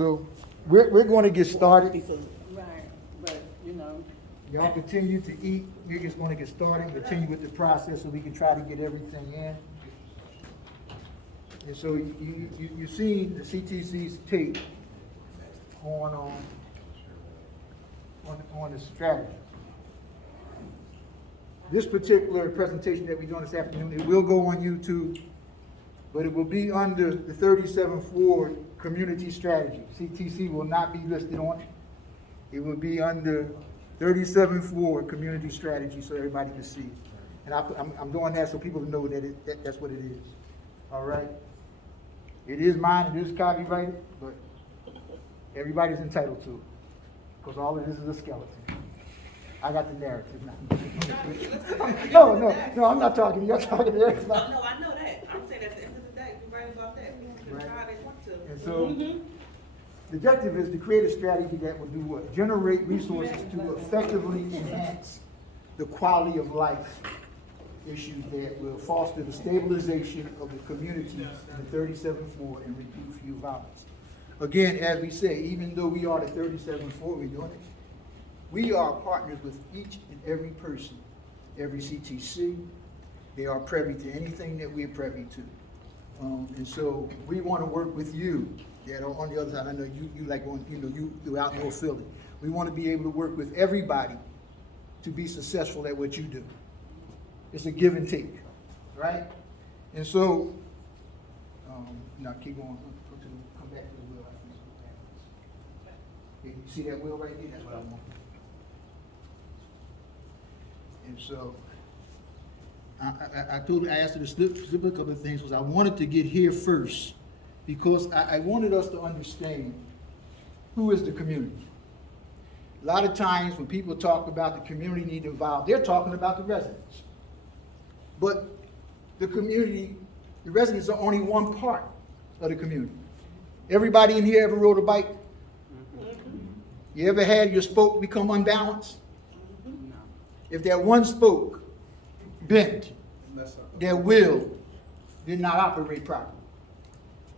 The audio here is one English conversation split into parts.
So we're going to get started. Right, but, you know, Y'all continue to eat. We're just going to get started, continue with the process so we can try to get everything in. And so you see the CTC's tape on the strategy. This particular presentation that we're doing this afternoon, it will go on YouTube, but it will be under the 37 Ford Community Strategy. CTC will not be listed on it. It will be under 37 Ford Community Strategy so everybody can see. And I'm doing that so people know that that's what it is. All right? It is mine, it is copyrighted, but everybody's entitled to it. Because all of this is a skeleton. I got the narrative now. No, I'm not talking to you, I'm talking to everybody. No, I know that. I'm saying at the end of the day, you're right about that. People can Right. try they want to. And so, the objective is to create a strategy that will do what? Generate resources to effectively enhance the quality of life issues that will foster the stabilization of the community in the 37 Ford and reduce youth violence. Again, as we say, even though we are the 37 Ford, we're doing it. We are partners with each and every person, every CTC. They are privy to anything that we're privy to. And so we want to work with you that are on the other side. I know you like going, you throughout North Philly. We want to be able to work with everybody to be successful at what you do. It's a give and take, right? And so, now keep going. Come back to the wheel. You see that wheel right there? That's what I want. And so, I asked her to slip a couple of things because I wanted to get here first because I wanted us to understand who is the community. A lot of times when people talk about the community need involved, they're talking about the residents. But the community, the residents are only one part of the community. Everybody in here ever rode a bike? You ever had your spoke become unbalanced? If that one spoke bent, their wheel did not operate properly.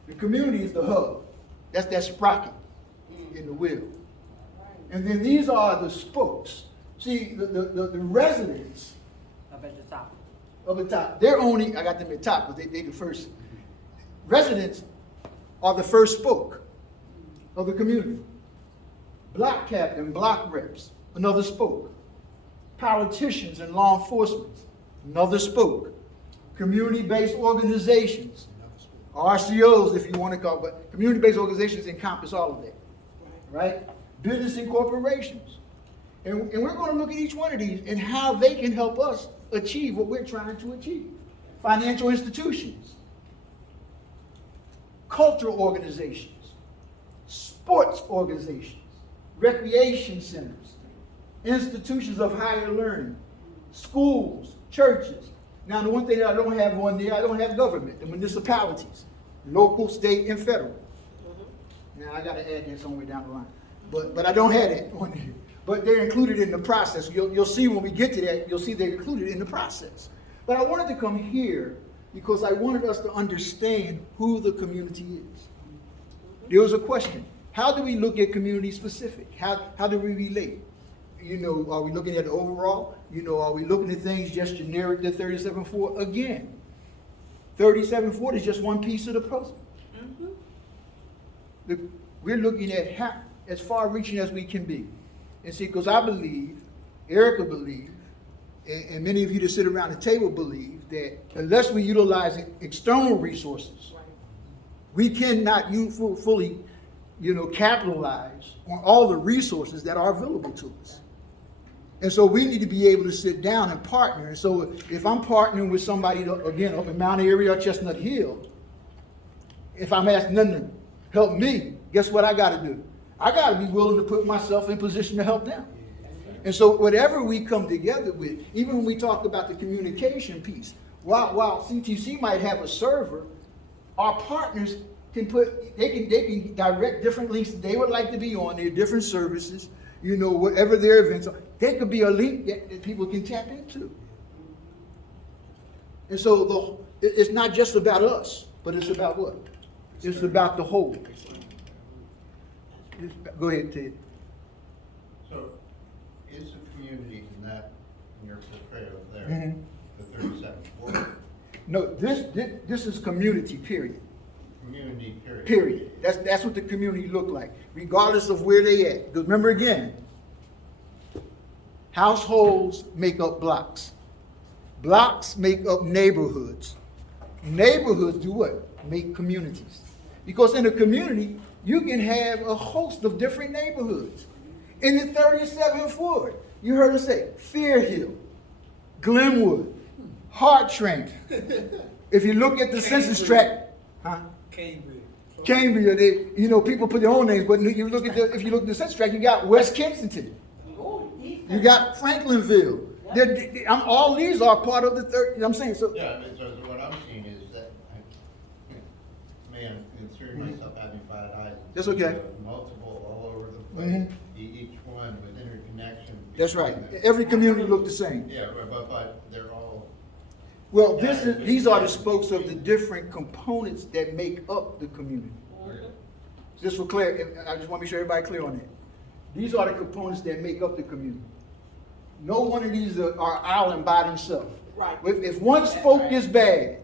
The community is the hub. That's that sprocket in the wheel. And then these are the spokes. See, the residents up at the top. up at top, they're only, I got them at top because they the first. Residents are the first spoke of the community. Block captain, block reps, another spoke. Politicians and law enforcement, another spoke. Community-based organizations, RCOs if you want to call it, but community-based organizations encompass all of that, right? Business and corporations. And we're going to look at each one of these and how they can help us achieve what we're trying to achieve. Financial institutions, cultural organizations, sports organizations, recreation centers, institutions of higher learning, schools, churches. Now, the one thing that I don't have on there, I don't have government, the municipalities, local, state, and federal. Now, I got to add that somewhere down the line. But I don't have that on there. But they're included in the process. You'll see when we get to that, you'll see they're included in the process. But I wanted to come here because I wanted us to understand who the community is. There was a question. How do we look at community specific? How do we relate? Are we looking at the overall? Are we looking at things just generic to 37-4? Again, 37-4 is just one piece of the puzzle. We're looking at how, as far reaching as we can be. And see, because I believe, Erica believes, and many of you that sit around the table believe that unless we utilize external resources, we cannot fully, capitalize on all the resources that are available to us. And so we need to be able to sit down and partner. And so if I'm partnering with somebody, again, up in Mount Airy or Chestnut Hill, if I'm asking them to help me, guess what I got to do? I got to be willing to put myself in position to help them. And so whatever we come together with, even when we talk about the communication piece, while CTC might have a server, our partners can they can direct different links that they would like to be on, their different services, whatever their events are. They could be a link that people can tap into. And so it's not just about us, but it's about what? It's about the whole. Go ahead, Ted. So, is the community in that, in your portrayal there, Mhm. the 37th ward, No, this is community, period. community period? Period. That's what the community look like, regardless of where they at. Because remember again, households make up blocks. Blocks make up neighborhoods. Neighborhoods do what? Make communities. Because in a community, you can have a host of different neighborhoods. In the 37th Ward, you heard us say Fair Hill, Glenwood, Hartrank. If you look at the census tract, huh? Cambria, people put their own names, but if you look at the census tract, you got West Kensington, you got Franklinville. All these are part of the third. You know what I'm saying? So Yeah, I mean, so what I'm seeing is that, man, considering myself having 5 eyes. That's okay. Multiple all over the place, Mhm. each one with interconnection. that's right. between them. Every community look the same. Yeah, but they're all, Well, these are the spokes of the different components that make up the community. Just for clear, I just want to make sure everybody clear on that. These are the components that make up the community. No one of these are island by themselves. Right. If one spoke is bad,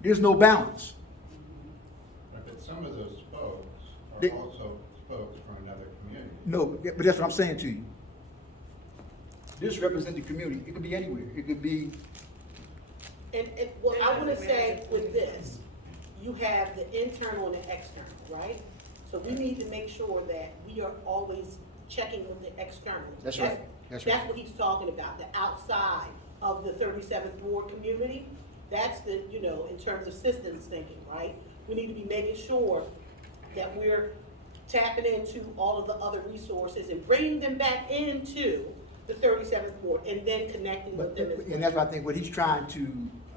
there's no balance. but some of those spokes They- are also spokes from another community. No, but that's what I'm saying to you. This represents the community. It could be anywhere. It could be, And what I wanna say with this, you have the internal and the external, right? So we need to make sure that we are always checking with the external. That's right. That's right. That's what he's talking about, the outside of the 37th Ward community. That's the, in terms of systems thinking, right? We need to be making sure that we're tapping into all of the other resources and bringing them back into the 37th Ward and then connecting with them as well. and that's what I think what he's trying to,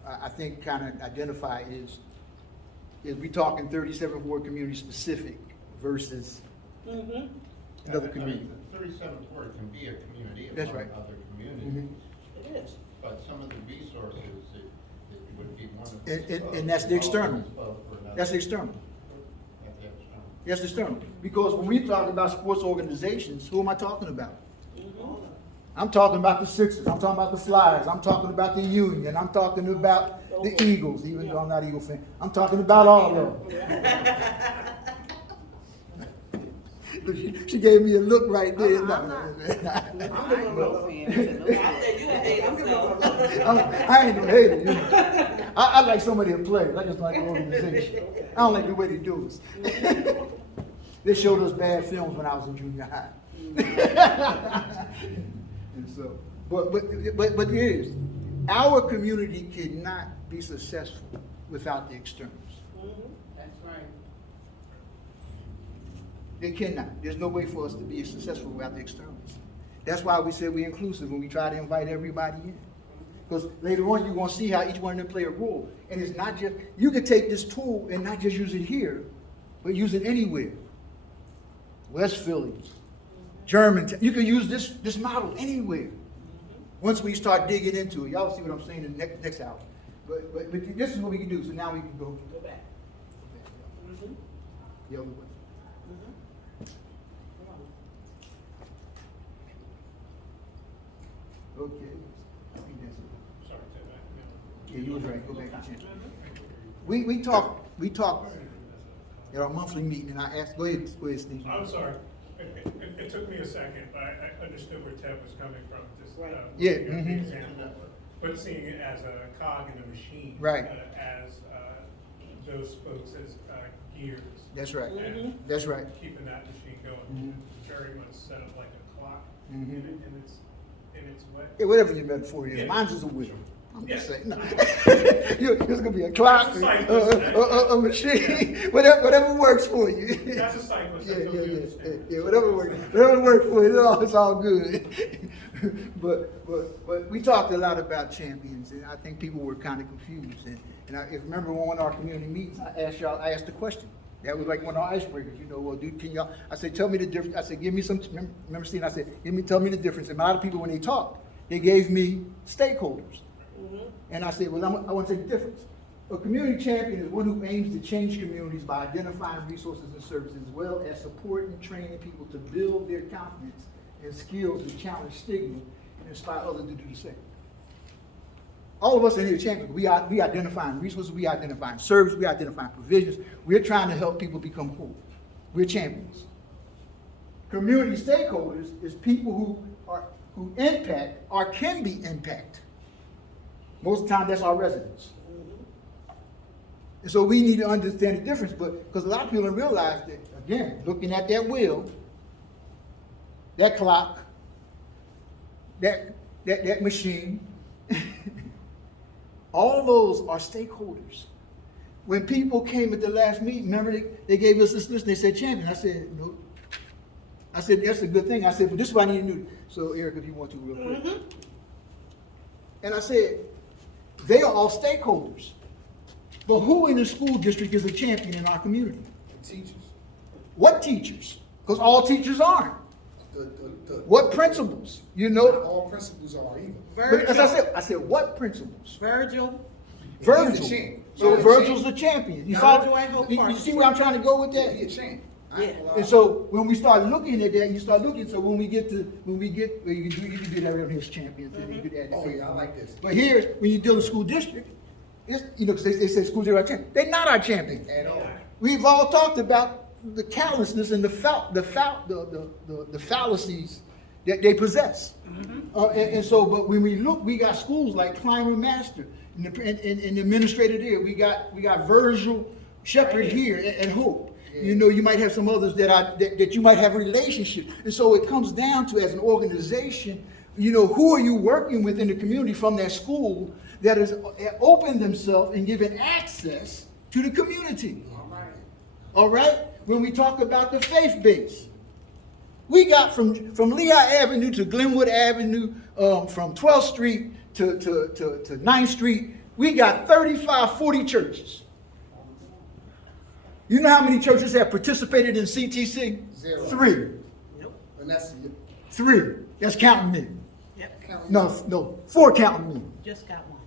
I think, kind of identify is we talking 37th Ward community specific versus Mm-hmm. another I mean, community. the 37th ward can be a community That's among right. other Mhm. communities, It is. but some of the resources that would be one of And- the. and- and that's the external. That's external. That's the external. That's external. Because when we talk about sports organizations, who am I talking about? I'm talking about the Sixers, I'm talking about the Flyers, I'm talking about the Union, I'm talking about the Eagles, even though I'm not an Eagle fan. I'm talking about all of them. She gave me a look right there. I'm not. I ain't no fan to no I said you a hater, so. I ain't no hater, I like somebody to play. I just like the organization. I don't like the way they do it. They showed us bad films when I was in junior high. And so, but it is. Our community cannot be successful without the externals. That's right. They cannot. There's no way for us to be successful without the externals. That's why we say we're inclusive when we try to invite everybody in. Because later on, you're going to see how each one of them play a role. And it's not just, you can take this tool and not just use it here, but use it anywhere. West Philly, Germantown, you can use this model anywhere. Once we start digging into it, y'all see what I'm saying in the next hour. But this is what we can do, so now we can go Go back. Mhm. the other way. Okay. I think that's it. Sorry, Ted, Yeah, you was right, go back to Jim. We talked at our monthly meeting, and I asked, go ahead, Steve. I'm sorry. It took me a second, but I understood where Ted was coming from, just, Right. Yeah, give the mhm. example. But seeing it as a cog in a machine. Right. As, those folks as, gears. That's right, And that's right. keeping that machine going, Mhm. it's very much set up like a clock, Mhm. in its way. Yeah, whatever your metaphor is, Yeah. mine's is a wheel. I'm just Yeah. saying, no. It's gonna be a clock, That's a cyclist. a machine, whatever works for you. That's a cyclist, I Yeah, totally understand. yeah, whatever works for you, it's all good. But we talked a lot about champions, and I think people were kind of confused. And I if remember one of our community meetings, I asked the question. That was like one of our icebreakers, well, dude, can y'all? I said, tell me the difference. I said, give me some. Remember, Steve? I said, tell me the difference. And a lot of people, when they talked, they gave me stakeholders. And I said, well, I want to say the difference. A community champion is one who aims to change communities by identifying resources and services, as well as supporting and training people to build their confidence and skills to challenge stigma and inspire others to do the same. All of us in here are champions. We identifying resources, we identifying services, we identifying provisions. We're trying to help people become whole. We're champions. Community stakeholders is people who impact or can be impacted. Most of the time, that's our residents. And so we need to understand the difference, but because a lot of people don't realize that, again, looking at that wheel, that clock, that machine, all those are stakeholders. When people came at the last meeting, remember they gave us this list, they said champion. I said, no. I said, that's a good thing. I said, but this is what I need to do. So Eric, if you want to real quick. And I said, they are all stakeholders. But who in the school district is a champion in our community? Teachers. What teachers? Because all teachers aren't. What principals? You Not know? all principals are either. But as I said, what principals? Virgil, Virgil. He's a champ. So He's a Virgil's champ. the champion. You Virgil follow? and Hope You Park. see where I'm trying to go with Yeah, that? he a champ. Yeah. And so when we start looking at that, you start looking. So when we get, well, you can do that around here as champions. And you could add that. Oh, yeah, I like this. But here, when you deal with school district, it's, you know, because they say schools are our champion. They're not our champion. At all. We've all talked about the callousness and the fallacies that they possess. And so, but when we look, we got schools like Climber Master in the administrative there. We got Virgil Shepherd here at Hope. You know, you might have some others that you might have relationships. And so it comes down to, as an organization, you know, who are you working with in the community from that school that has opened themselves and given access to the community? All right? When we talk about the faith base, we got from Lehigh Avenue to Glenwood Avenue, from 12th Street to 9th Street, we got 35, 40 churches. You know how many churches have participated in CTC? 0. 3. And that's 3. That's counting me. yep, No, 4 counting me. just got one.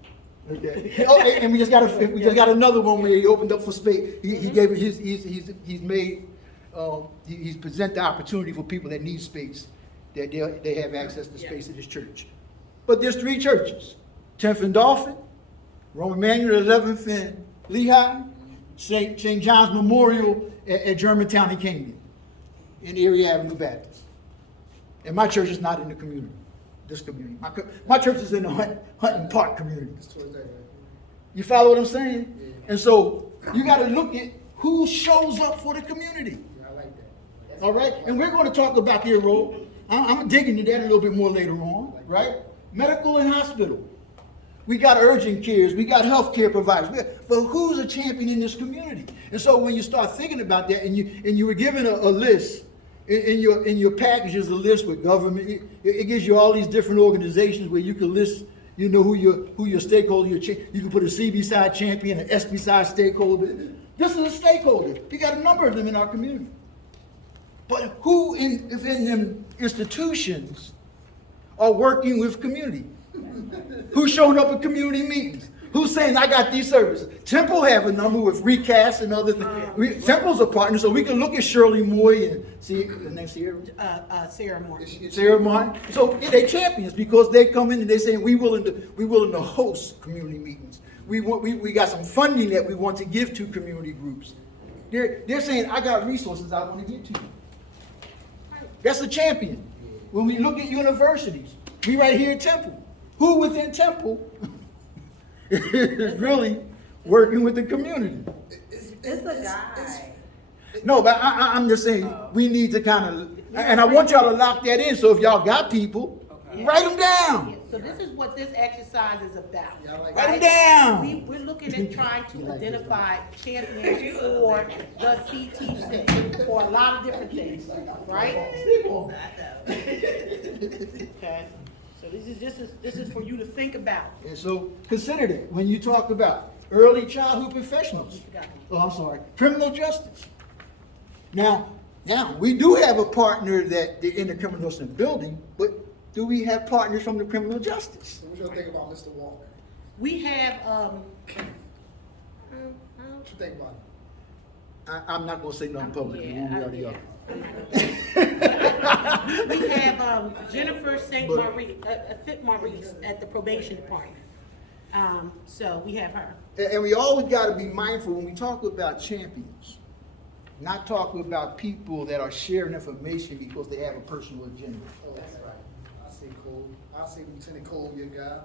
Okay. Oh, and we just got another one where he opened up for space. He gave it he's present the opportunity for people that need space, that they have access to space at his church. But there's 3 churches: 10th and Dolphin, Roman Emmanuel 11th and Lehigh, St. John's Memorial at Germantown and Canyon, in Erie Avenue Baptist. And my church is not in the community, this community. My church is in the Hunting Park community. it's towards that, right? You follow what I'm saying? And so you got to look at who shows up for the community. Yeah, I like that. All right? And we're going to talk about their role. I'm digging into that a little bit more later on, right? Medical and hospital. We got urgent cares. We got healthcare providers. But who's a champion in this community? And so when you start thinking about that, and you were given a list in your packages, a list with government, it gives you all these different organizations where you can list, you know, who your stakeholder. You can put a CB side champion, an SB side stakeholder. This is a stakeholder. We got a number of them in our community. But who within them institutions are working with community? Who's showing up at community meetings? Who's saying, I got these services? Temple have a number with Recast and other things. Temple's a partner, so we can look at Shirley Moy and see, the name Sierra? Sarah Moore. Sarah Martin. So they champions because they come in and they say, we willing to host community meetings. We got some funding that we want to give to community groups. They're saying, I got resources I want to give to you. That's a champion. When we look at universities, we right here at Temple. Who within Temple is really working with the community? It's a guy. No, but I'm just saying, we need to kind of, and I want y'all to lock that in, so if y'all got people, write them down. So this is what this exercise is about. Yeah, I like Write them that. down. We're looking at trying to identify champions for the CTC, for a lot of different things, right? Okay, so this is for you to think about. And so consider that when you talk about early childhood professionals. Oh, I'm sorry, criminal justice. Now, we do have a partner that in the criminal justice building, but do we have partners from the criminal justice? So what y'all think about Mr. Walker? We have, What you think about it? I'm not gonna say nothing publicly, one way or the other. We have, Jennifer St. Maurice, Maurice at the probation department. So we have her. And we always gotta be mindful when we talk about champions, not talking about people that are sharing information because they have a personal agenda. Oh, that's right. I see Cole. I see Lieutenant Cole, your guy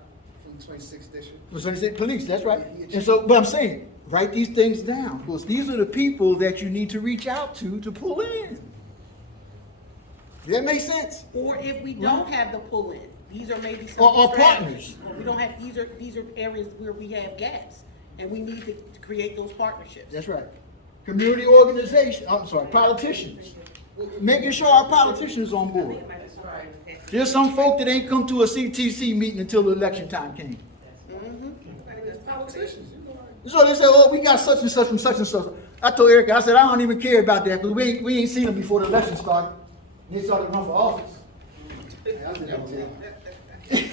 from the 26th district. So they say police, that's right. And so, but I'm saying, write these things down, because these are the people that you need to reach out to pull in. Does that make sense? Or if we don't have the pull-in, these are maybe some Or strategies. partners. Or we don't have, these are areas where we have gaps, and we need to create those partnerships. That's right. Community organization, I'm sorry, politicians. Making sure our politicians on board. There's some folk that ain't come to a CTC meeting until the election time came. Politicians, you know. So they say, oh, we got such and such from such and such. I told Erica, I said, I don't even care about that, because we ain't seen them before the election started. They started to run for office. I said that was it.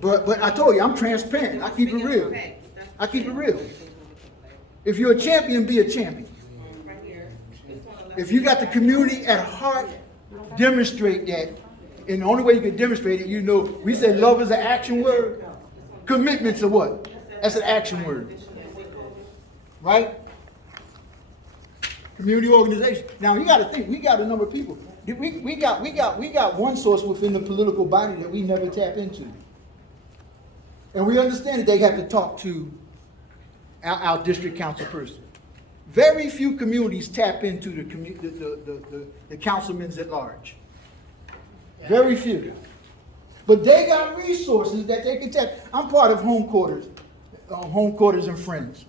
But I told you, I'm transparent. I keep it real. I keep it real. If you're a champion, be a champion. Right here. This one, If you got the community at heart, demonstrate that. And the only way you can demonstrate it, you know, we said love is an action word. Commitment's a what? That's an action word. Right? Community organization. Now you gotta think, we got a number of people. We got one source within the political body that we never tap into. And we understand that they have to talk to our district council person. Very few communities tap into the councilmen at large. Very few. But they got resources that they can tap. I'm part of Home Quarters and Friends.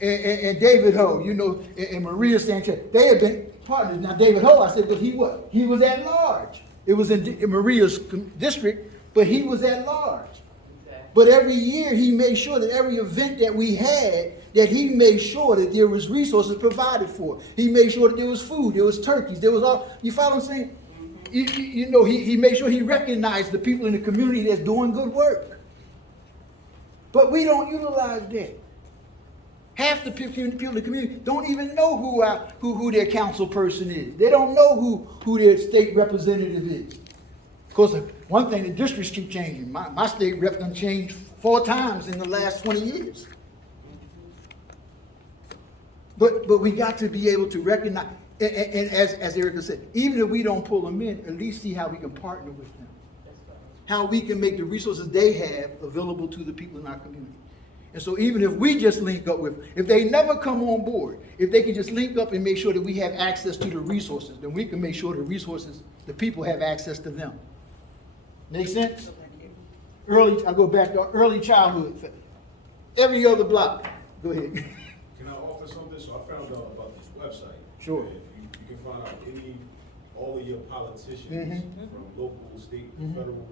And David Ho, you know, and Maria Sanchez, they have been partners. Now David Ho, I said, but he what? He was at large. It was in Maria's district, but he was at large. But every year he made sure that every event that we had, that he made sure that there was resources provided for. He made sure that there was food, there was turkeys, there was all, you follow what I'm saying? You know, he made sure he recognized the people in the community that's doing good work. But we don't utilize that. Half the people in the community don't even know who their council person is. They don't know who their state representative is. Because one thing, the districts keep changing. My state rep done changed 4 times in the last 20 years. But we got to be able to recognize, and as Erica said, even if we don't pull them in, at least see how we can partner with them. How we can make the resources they have available to the people in our community. And so even if we just link up with, if they never come on board, if they can just link up and make sure that we have access to the resources, then we can make sure the resources, the people have access to them. Make sense? I go back to early childhood. Every other block. Go ahead. Can I offer something? So I found out about this website. Sure. And you can find out all of your politicians Mhm. from local, state, federal,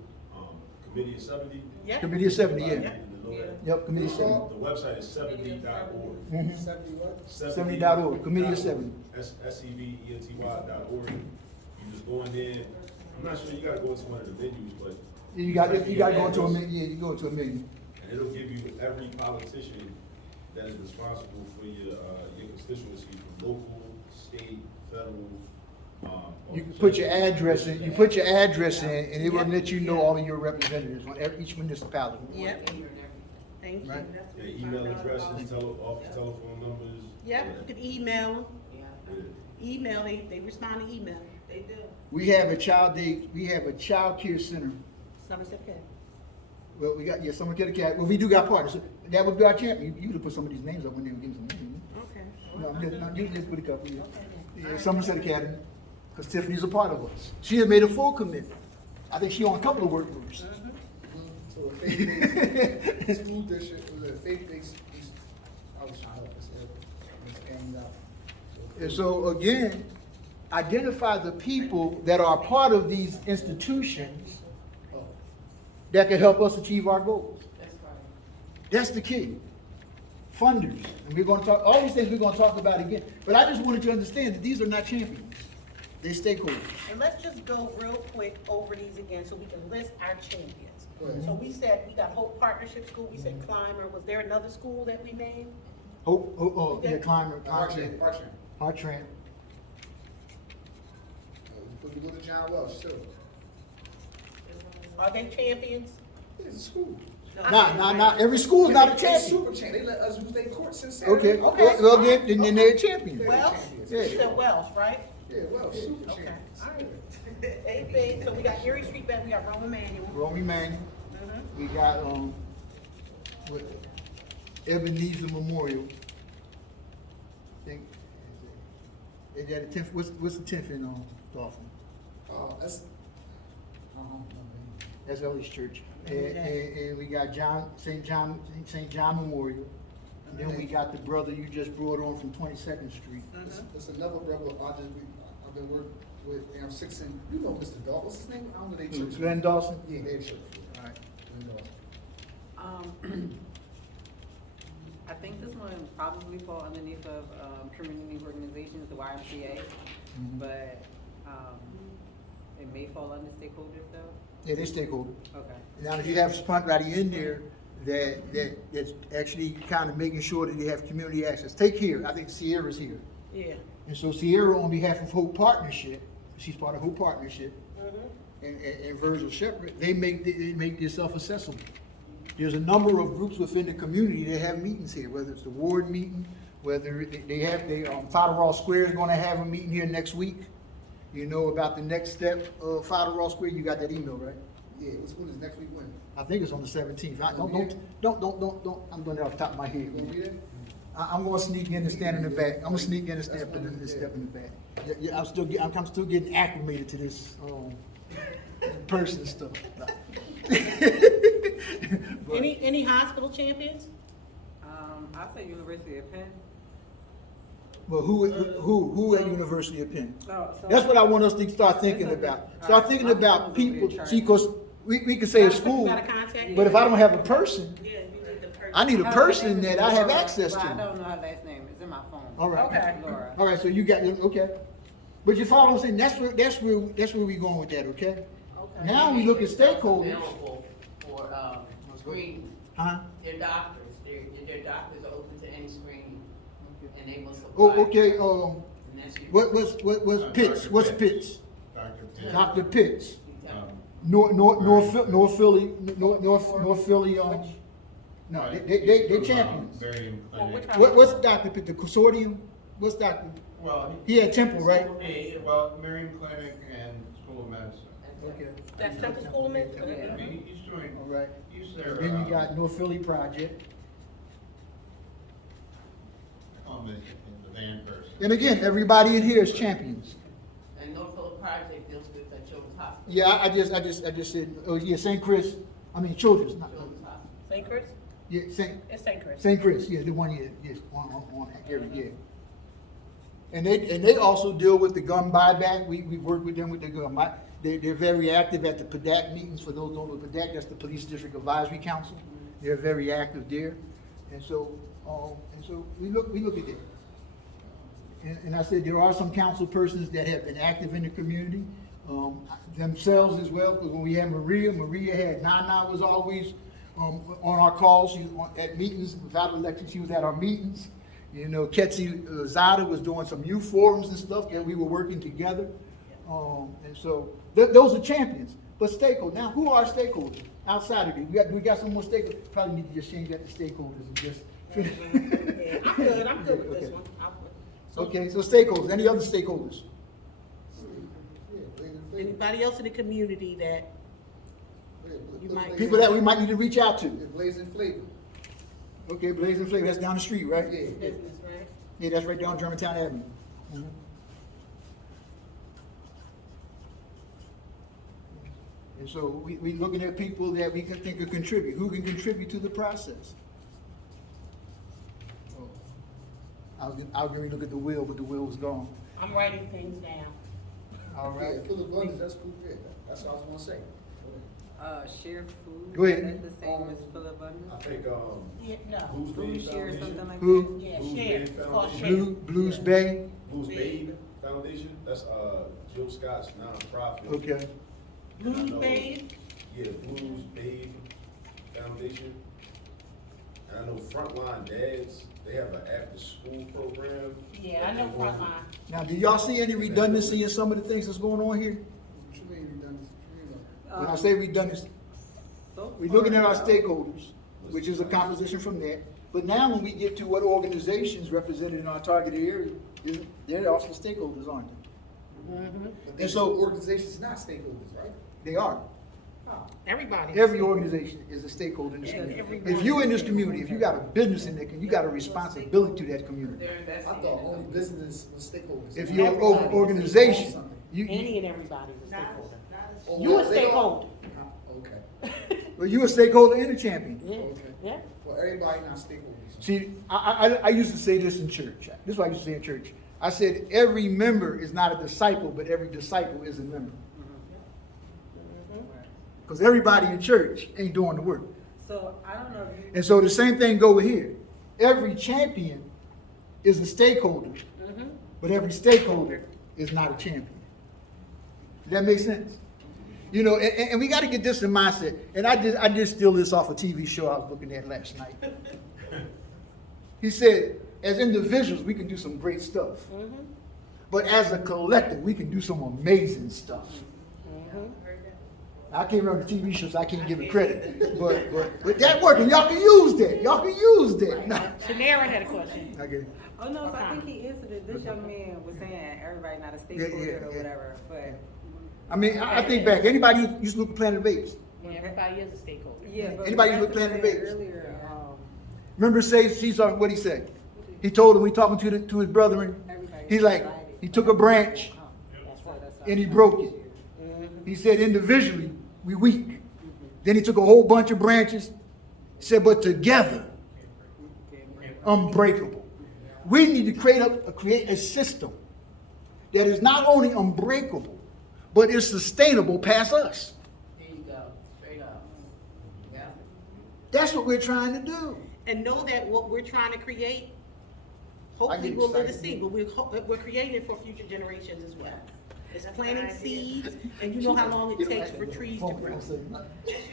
Committee of 70. Yeah. Committee of 70, yeah. Everybody needed to know that. Yep, Committee of 70. The website is 70.org. Mhm. 70 what? 70.org, Committee of 70. SEVENTY.org. You just go in there. I'm not sure you gotta go into one of the menus, but. You got to your go into a address, million, yeah, you go into a million. And it'll give you every politician that is responsible for your constituency from local, state, federal. You can put your address in, and it will let you know all of your representatives on each municipality. Yep. Thank you. Right. Their email addresses, office telephone numbers. Yep, you can email them. Yeah. Email, they respond to email. They do. We have a child care center. Somerset County. Well, we got, Somerset County Cat, well, we do got partners. That would be our champion. You could put some of these names up when they were getting some names. Okay. No, you just put a couple, yeah. Somerset Academy, because Tiffany's a part of us. She has made a full commitment. I think she on a couple of work groups. So a faith-based school district, was a faith-based, I was trying to help us out. And so again, identify the people that are part of these institutions that can help us achieve our goals. That's the key. Funders, and we're going to talk, all these things we're going to talk about again. But I just wanted you to understand that these are not champions. They're stakeholders. And let's just go real quick over these again so we can list our champions. Go ahead. So we said, we got Hope Partnership School, we said Clymer, was there another school that we named? Yeah, Climber, Archant. Hartran. We could go to John Welsh too. Are they champions? It's a school. Nah, every school's not a They champion. super champ. They let us use their courts and Saturday. Okay, well, then they're a champion. Welsh? Yeah. You said Welsh, right? Yeah, Welsh, super Okay, champions. all right. They big, so we got Erie Street Band, we got Roman Manual. Romy Manuel, Mhm. we got, what, Ebenezer Memorial. Think, is that the 10th, what's the 10th in, Dauphin? That's, That's Ellie's Church. And we got St. John Memorial. And then we got the brother you just brought on from 22nd Street. It's another brother I've been working with, and I'm six in, you know Mr. Dawson, what's his name? I don't know their church. Glenn Dawson? Yeah, their church. All right. Glenn Dawson. I think this one probably fall underneath of, community organizations, the YMCA, but, it may fall under stakeholders though. Yeah, they stakeholder. Okay. Now, if you have somebody in there that's actually kind of making sure that they have community access, take here, I think Sierra's here. Yeah. And so Sierra, on behalf of Hope Partnership, she's part of Hope Partnership, Mhm. and Virgil Shepherd, they make this self-accessible. There's a number of groups within the community that have meetings here, whether it's the ward meeting, whether Father Ross Square is gonna have a meeting here next week. You know about the next step of Father Ross Square, you got that email, right? Yeah, when is next week when? I think it's on the 17th. Don't, I'm going off the top of my head. You gonna be there? I'm gonna sneak in and stand in the back. I'm gonna sneak in and step in the back. Yeah, I'm still getting acclimated to this, person stuff. But- Any hospital champions? I'll say University of Penn. But who at University of Penn? Oh, so- That's what I want us to start thinking That's okay. about. All Start right. thinking My about phone's over here people, charging. see, cause we can say a You school, got a contact? but if I don't have a person, Yeah, you need the person. I need a person that I have access Well, I to. don't know her last name, it's in my phone. All right. Okay. Laura. All right, so you got, okay. But you follow what I'm saying? That's where we going with that, okay? Okay. Now we look at stakeholders. Available for, screening. Huh? Their doctors, their doctors are open to any screening, and they will supply. Oh, okay, And that's you. what's Pitts? Dr. What's Pitts. Pitts? Dr. Pitt. Dr. Pitts. You tell me. North Philly, North Philly, no, Right. they From, champions. Marion Well, which Clinic. What's Dr. Pitt, the consortium? What's Dr.? Well, He had Temple, right? Yeah, well, Marion Clinic and School of Medicine. Okay. That's Temple School of Medicine? I mean, he's doing, All right. he's their, Then you got North Philly Project. the van person. And again, everybody in here is champions. And Norfolk Project deals with the Children's Hospital. Yeah, I just said, oh, yeah, St. Chris, Children's, not, Children's Hospital. St. Chris? yeah, It's St. Chris. St. Chris, yeah, the one, yes, on every year. And they also deal with the gun buyback. We work with them with the gun buy. They're very active at the PDAC meetings. For those who don't know PDAC, that's the Police District Advisory Council. They're very active there. And so we look at that. And I said, there are some council persons that have been active in the community, themselves as well, because when we had Maria had, Nana was always, on our calls, she was at meetings, without election, she was at our meetings. You know, Ketsi Zada was doing some youth forums and stuff that we were working together. And so, those are champions. But stakeholders, now who are stakeholders outside of it? We got some more stakeholders, probably need to just change that to stakeholders and just. Yeah, I'm good with this Okay. one. Okay, so stakeholders, any other stakeholders? Yeah, Blazing Flavor. Anybody else in the community that, Yeah, You might- People that we might need to reach out to. Yeah, Blazing Flavor. Okay, Blazing Flavor, that's down the street, right? Yeah, yeah. business, right? Yeah, that's right down Germantown Avenue. And so we looking at people that we can think could contribute, who can contribute to the process. I was gonna look at the wheel, but the wheel was gone. I'm writing things down. All right. Yeah, full of abundance, that's cool, yeah, that's what I was gonna say. Share food. Go ahead. Is that the same as full abundance? I think, Yeah, no. Blues Food Babe share or Foundation. something like Who? that? Yeah, Blues share. Babe It's called Foundation. share. Blues Bay, Blues Babe Foundation, that's, Jill Scott's nonprofit. okay. Blues Babe? Yeah, Blues Babe Foundation. And I know Frontline Dads, they have an after-school program. Yeah, I know Frontline. Now, do y'all see any redundancy in some of the things that's going on here? What you mean redundancy? You know. When I say redundancy, So we're looking at our far, stakeholders, which is a composition from that. But now when we get to what organizations represented in our targeted area, they're also stakeholders, aren't they? But And these so- organizations not stakeholders, right? They are. Everybody. Every organization is a stakeholder in this community. If you in this community, if you got a business in there, you got a responsibility to that community. They're I investing in thought it. only business was stakeholders. If you're an Everybody. organization, Any and everybody's a Not, stakeholder. not as. Oh, You a they are? stakeholder. Okay, well, you a stakeholder and a champion. Yeah, okay. yeah. Well, everybody not stakeholders. See, I used to say this in church. This is what I used to say in church. I said, every member is not a disciple, but every disciple is a member. Because everybody in church ain't doing the work. So I don't know if you. And so the same thing go here. Every champion is a stakeholder, but every stakeholder is not a champion. Does that make sense? You know, and we got to get this in mindset. And I did steal this off a TV show I was looking at last night. He said, as individuals, we can do some great stuff. But as a collective, we can do some amazing stuff. I can't remember the TV shows, I can't give it credit. But that working, y'all can use that. Y'all can use that. No. Shanara had a question. Okay. Oh, no, so I think he answered it. This young man was saying everybody not a stakeholder or whatever, but. I mean, I think back, anybody who used to look at Planet of Apes? Everybody is a stakeholder. Yeah, but. Anybody Master look Planet said Apes? Earlier, Remember Caesar, what he said? He told him, we talking to his brethren, he's like, he took a branch and he broke it. He said individually, we weak. Then he took a whole bunch of branches, said, but together, unbreakable. We need to create a system that is not only unbreakable, but is sustainable past us. There you go, straight up. Yeah. That's what we're trying to do. And know that what we're trying to create, I hopefully get we'll live to excited. see, but we're creating it for future generations as well. It's planting seeds, and you know how long it takes for trees to grow.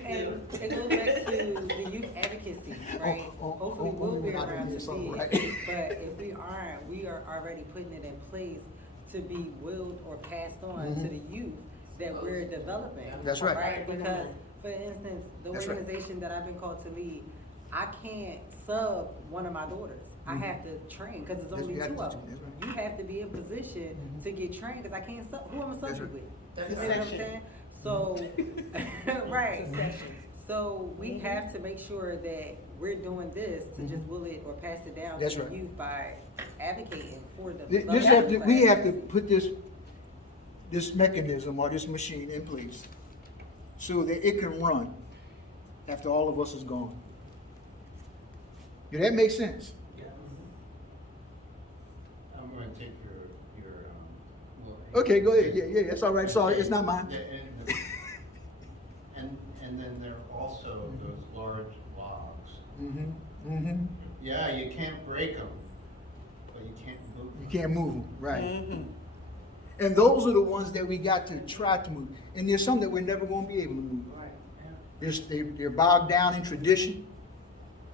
and it goes back to the youth advocacy, right? Hopefully we'll be around to see it, but if we aren't, we are already putting it in place to be willed or passed on to the youth that we're developing. That's right. Right, because, for instance, the That's right. organization that I've been called to lead, I can't sub one of my daughters. I have to train, because there's only You gotta two of them. teach them, that's You have to be in position to get trained, because I can't sub, who am I That's subbing right. with? That's You a see what I'm section. saying? So, right. So we have to make sure that we're doing this to just will it or pass it down That's to the right. youth by advocating for the. We have to put this mechanism or this machine in place so that it can run after all of us is gone. Does that make sense? I'm gonna take your. Okay, go ahead. Yeah, that's all right. Sorry, it's not mine. Yeah, and then there are also those large logs. Yeah, you can't break them, but you can't move them. You can't move them, right? And those are the ones that we got to try to move. And there's some that we're never going to be able to move. They're bogged down in tradition.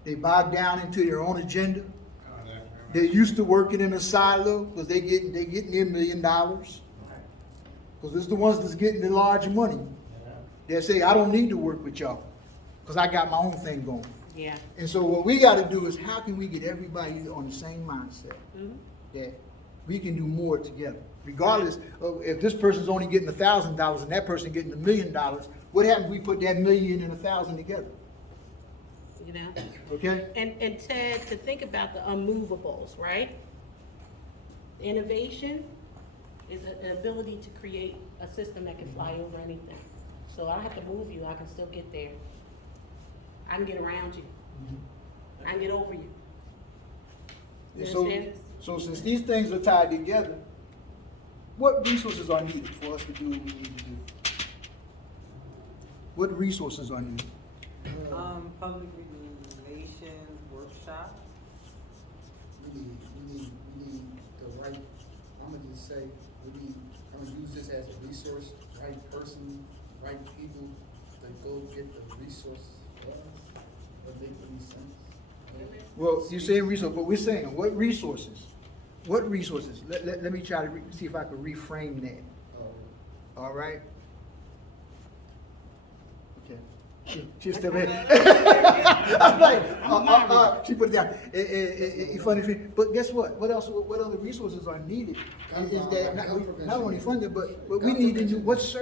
They bogged down into their own agenda. They're used to working in a silo because they getting their $1 million. Because it's the ones that's getting the large money. They say, I don't need to work with y'all because I got my own thing going. Yeah. And so what we got to do is how can we get everybody on the same mindset that we can do more together, regardless of if this person's only getting $1,000 and that person getting $1 million. What happens if we put that million and 1,000 together? You know? Okay. And Ted, to think about the unmovables, right? Innovation is an ability to create a system that can fly over anything. So I don't have to move you, I can still get there. I can get around you. I can get over you. You So, understand? so since these things are tied together, what resources are needed for us to do what we need to do? What resources are needed? Public relations workshops. We need the right, I'm gonna just say, I'm gonna use this as a resource, right person, right people, to go get the resources for us, that make any sense? Well, you're saying resources, but we're saying, what resources? What resources? Let me try to see if I can reframe that, Oh, all right? Okay. She's still in. I'm like, she put it down. Funny thing, but guess what? What else? What other resources are needed? Is that not only funded, but we need to do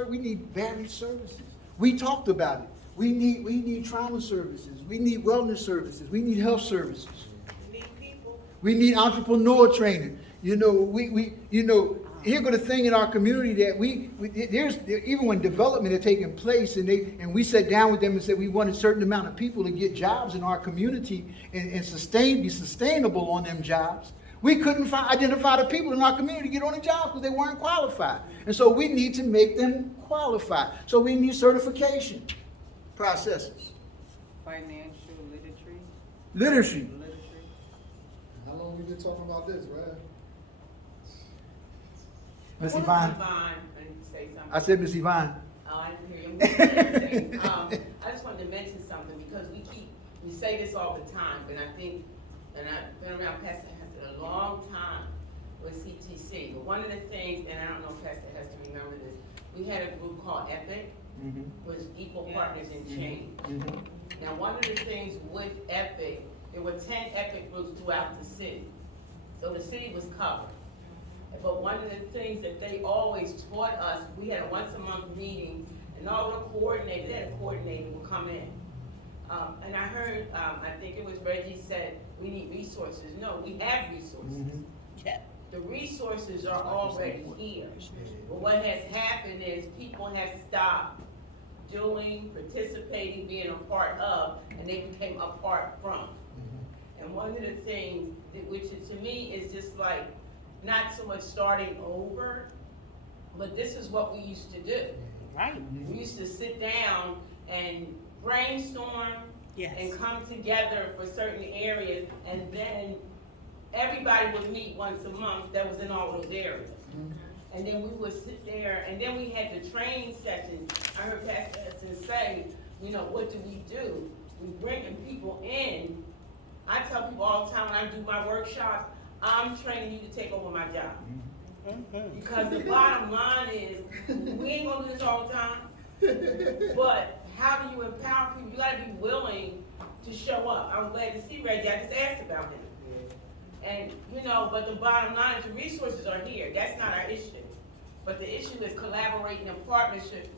we need varied services. We talked about it. We need trauma services. We need wellness services. We need health services. We need people. We need entrepreneur training. You know, here go the thing in our community that there's even when development had taken place and we sat down with them and said we want a certain amount of people to get jobs in our community and be sustainable on them jobs. We couldn't identify the people in our community to get on the jobs because they weren't qualified. And so we need to make them qualified. So we need certification processes. Financial literacy. Literacy. how long we been talking about this, right? Miss I Yvonne. wanna and say something. I said Miss Yvonne. Oh, I didn't hear you. I just wanted to mention something because we say this all the time, but I think, and I've been around Pastor Hester a long time with CTC, but one of the things, and I don't know if Pastor Hester remember this, we had a group called EPIC, was Equal Partners in Change. Now, one of the things with EPIC, there were 10 EPIC groups throughout the city, so the city was covered. But one of the things that they always taught us, we had a once-a-month meeting, and all the coordinators, they had a coordinator would come in. And I heard, I think it was Reggie said, we need resources. No, we have resources. The resources are already here. But what has happened is people have stopped doing, participating, being a part of, and they became apart from. And one of the things, which to me is just like, not so much starting over, but this is what we used to do. Right. Mm-hmm. We used to sit down and brainstorm and come together for certain areas, and then everybody would meet once a month that was in all those areas. And then we would sit there, and then we had the training sessions. I heard Pastor Hudson say, you know, what do? We bringing people in. I tell people all the time when I do my workshops, I'm training you to take over my job. Because the bottom line is, we ain't gonna do this all the time, but how do you empower people? You gotta be willing to show up. I'm glad to see Reggie, I just asked about him. And, you know, but the bottom line is the resources are here, that's not our issue. But the issue is collaborating and partnership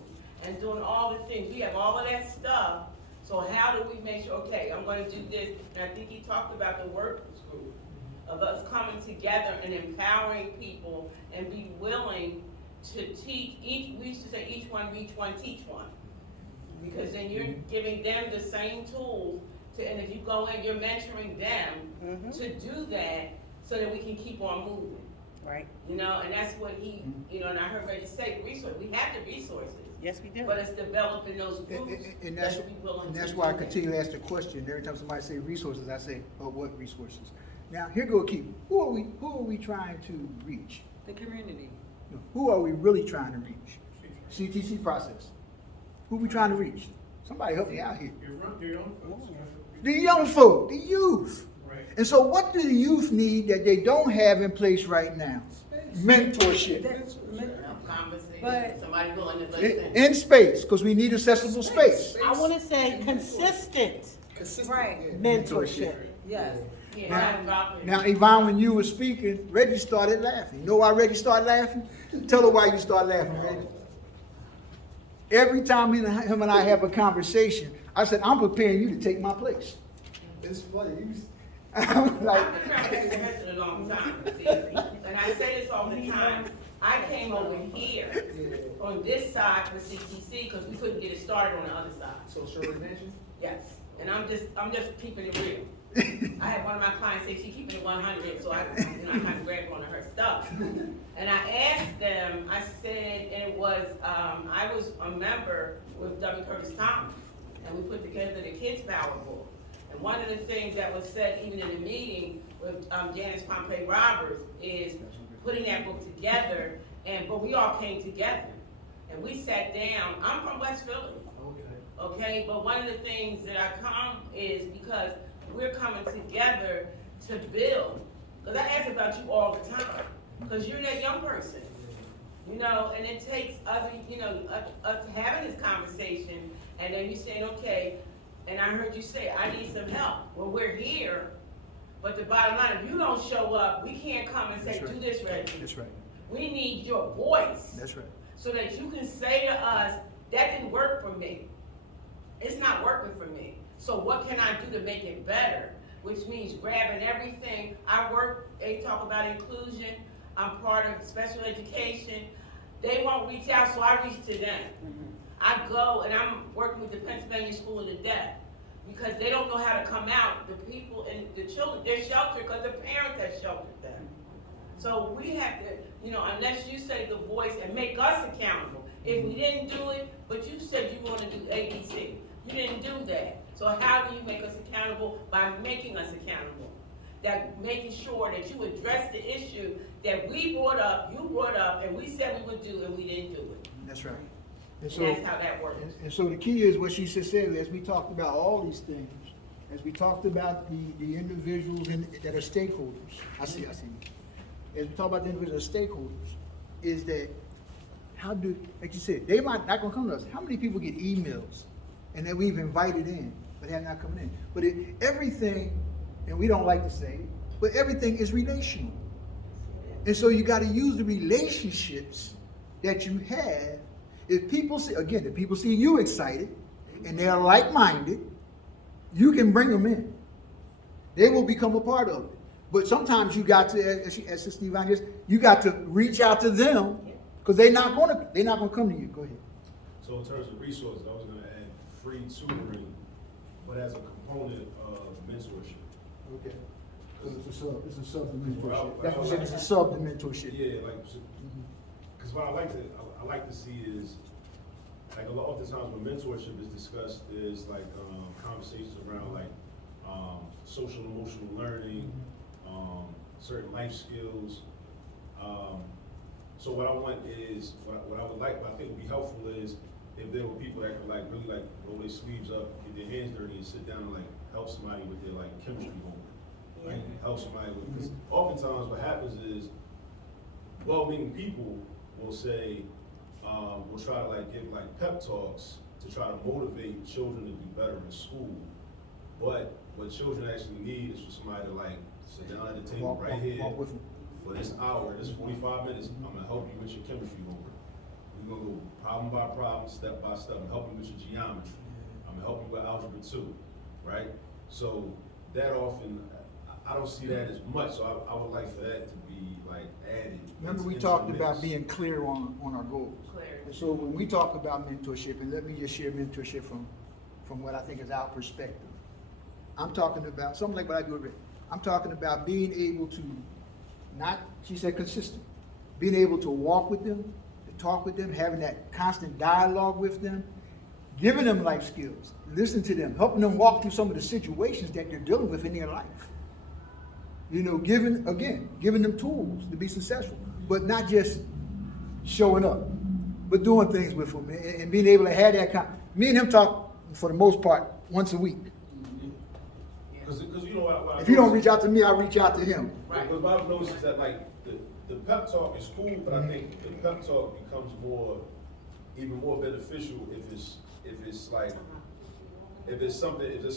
and doing all the things. We have all of that stuff, so how do we make sure, okay, I'm gonna do this, and I think he talked about the workers group, of us coming together and empowering people and be willing to teach we used to say each one reach one, teach one. Because then you're giving them the same tools and if you go in, you're mentoring them to do that so that we can keep on moving. Right. You know, and that's what he, you know, and I heard Reggie say, resources, we have the resources. Yes, we do. But it's developing those groups And that's be willing and to that's do why I that. continue to ask the question. Every time somebody say resources, I say, oh, what resources? Now, here go Keith. Who are we trying to reach? The community. No, who are we really trying to reach? CTC process. Who are we trying to reach? Somebody help me out here. Your young folks. The young folk, the youth. Right. And so what do the youth need that they don't have in place right now? Mentorship. Conversation, But- somebody willing to listen. In space, because we need accessible space. I wanna say consistent Consistent. Right. Yeah. mentorship. Yes. Yeah, Now- not dropping. Now, Yvonne, when you were speaking, Reggie started laughing. You know why Reggie started laughing? Tell her why you start laughing, Reggie. Every time him and I have a conversation, I said, I'm preparing you to take my place. It's funny, I'm like, I've been around Pastor Hester a long time, see, and I say this all the time. I came over here on this side for CTC because we couldn't get it started on the other side. So Shirley Mansion? Yes, and I'm just keeping it real. I had one of my clients say she keeping it 100, so I kind of grabbed onto her stuff. And I asked them, I said, and it was, I was a member with W. Curtis Thomas, and we put together the Kids Power Board. And one of the things that was said even in the meeting with Janice Pompey Roberts is putting that book together, but we all came together. And we sat down, I'm from West Philly. Okay. okay? But one of the things that I come is because we're coming together to build. Because I ask about you all the time, because you're that young person, you know, and it takes other, you know, us having this conversation, and then you saying, okay, and I heard you say, I need some help. Well, we're here, but the bottom line, if you don't show up, we can't come and say, That's right. do this, Reggie. That's right, We need your voice. that's right. So that you can say to us, that didn't work for me. It's not working for me. So what can I do to make it better? Which means grabbing everything. They talk about inclusion. I'm part of special education. They won't reach out, so I reach to them. I go and I'm working with the Pennsylvania School of the Deaf because they don't know how to come out. The people and the children, they're sheltered because the parents have sheltered them. So we have to, you know, unless you say the voice and make us accountable. If we didn't do it, but you said you want to do ABC, you didn't do that. So how do you make us accountable? By making us accountable. That making sure that you address the issue that we brought up, you brought up, and we said we would do, and we didn't do it. That's right. And And so, that's how that works. and so the key is what she just said, as we talked about all these things, as we talked about the individuals that are stakeholders, I see. As we talk about the individuals that are stakeholders, is that how do, like you said, they might not gonna come to us. How many people get emails and that we've invited in, but they're not coming in? But everything, and we don't like to say it, but everything is relational. And so you gotta use the relationships that you have. If people see you excited and they're like-minded, you can bring them in. They will become a part of it. But sometimes you got to, as Sister Yvonne just, you got to reach out to them because they're not gonna come to you. Go ahead. So in terms of resources, I was gonna add free tutoring, but as a component of mentorship. Okay. So it's a sub to mentorship. Well, That's what I'm saying, it's a sub to mentorship. Yeah, like, because what I like to see is, like, oftentimes when mentorship is discussed, there's like conversations around like social emotional learning, certain life skills. So what I want is, what I would like, what I think would be helpful is if there were people that could like really like roll their sleeves up, get their hands dirty, and sit down and like help somebody with their like chemistry homework. Like help somebody with, because oftentimes what happens is well-meaning people will say, will try to like give like pep talks to try to motivate children to do better in school. But what children actually need is for somebody to like sit down at the table Walk here with them. for this hour, this 45 minutes, I'm gonna help you with your chemistry homework. We're gonna go problem by problem, step by step. I'm helping you with your geometry. I'm gonna help you with algebra 2, right? So that often, I don't see that as much, so I would like for that to be like added. Remember we into talked the about mix. being clear on our goals. Clarity. And so when we talk about mentorship, and let me just share mentorship from what I think is our perspective. I'm talking about something like what I do with Rick. I'm talking about being able to she said consistent, being able to walk with them, to talk with them, having that constant dialogue with them, giving them life skills, listening to them, helping them walk through some of the situations that they're dealing with in their life. You know, giving them tools to be successful, but not just showing up, but doing things with them and being able to have that me and him talk for the most part once a week. Because you know what If you don't reach out to me, I reach out to him. Right. What I've noticed is that like the pep talk is cool, but I think the pep talk becomes even more beneficial if there's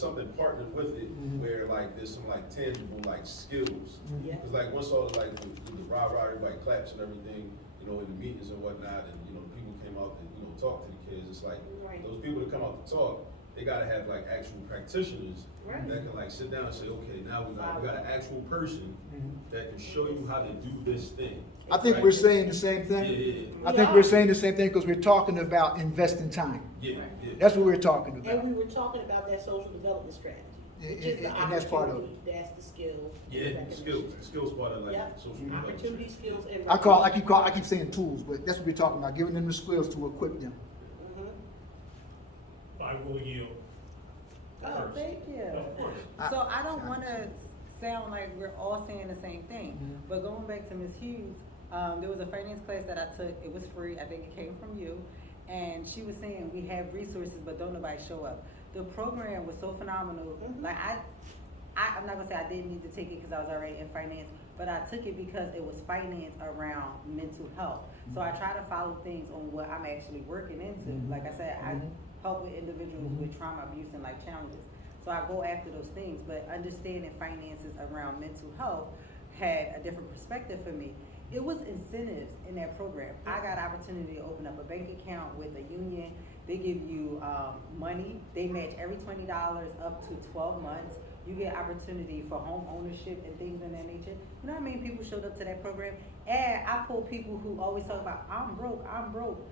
something partnered with it where like there's some like tangible like skills. Yeah. Because like once all like the rah-rah, everybody claps and everything, you know, in the meetings and whatnot, and you know people came out to talk to the kids. It's like Right. those people that come out to talk, they gotta have like actual practitioners Right. that can like sit down and say, okay, now we got an actual person that can show you how to do this thing. I think we're saying the same Yeah, thing. yeah, I think we're saying the same thing because we're talking about investing time. yeah, yeah. That's what we're talking And about. we were talking about that social development strategy. And- Which is the and that's part of it. opportunity, that's the skill. Yeah, skills part of like Yep. social development. Opportunity, skills, and. I keep saying tools, but that's what we're talking about, giving them the skills to equip them. Mhm. I will yield. Oh, first. thank you. Of course. So I don't wanna sound like we're all saying the same thing, but going back to Ms. Hughes, there was a finance class that I took, it was free, I think it came from you, and she was saying we have resources, but don't nobody show up. The program was so phenomenal. Like I'm not gonna say I didn't need to take it because I was already in finance, but I took it because it was finance around mental health. So I try to follow things on what I'm actually working into. Like I said, I help with individuals with trauma, abuse, and life challenges. So I go after those things, but understanding finances around mental health had a different perspective for me. It was incentives in that program. I got opportunity to open up a bank account with a union. They give you money. They match every $20 up to 12 months. You get opportunity for home ownership and things of that nature. You know how many people showed up to that program? And I pulled people who always talk about, I'm broke, I'm broke.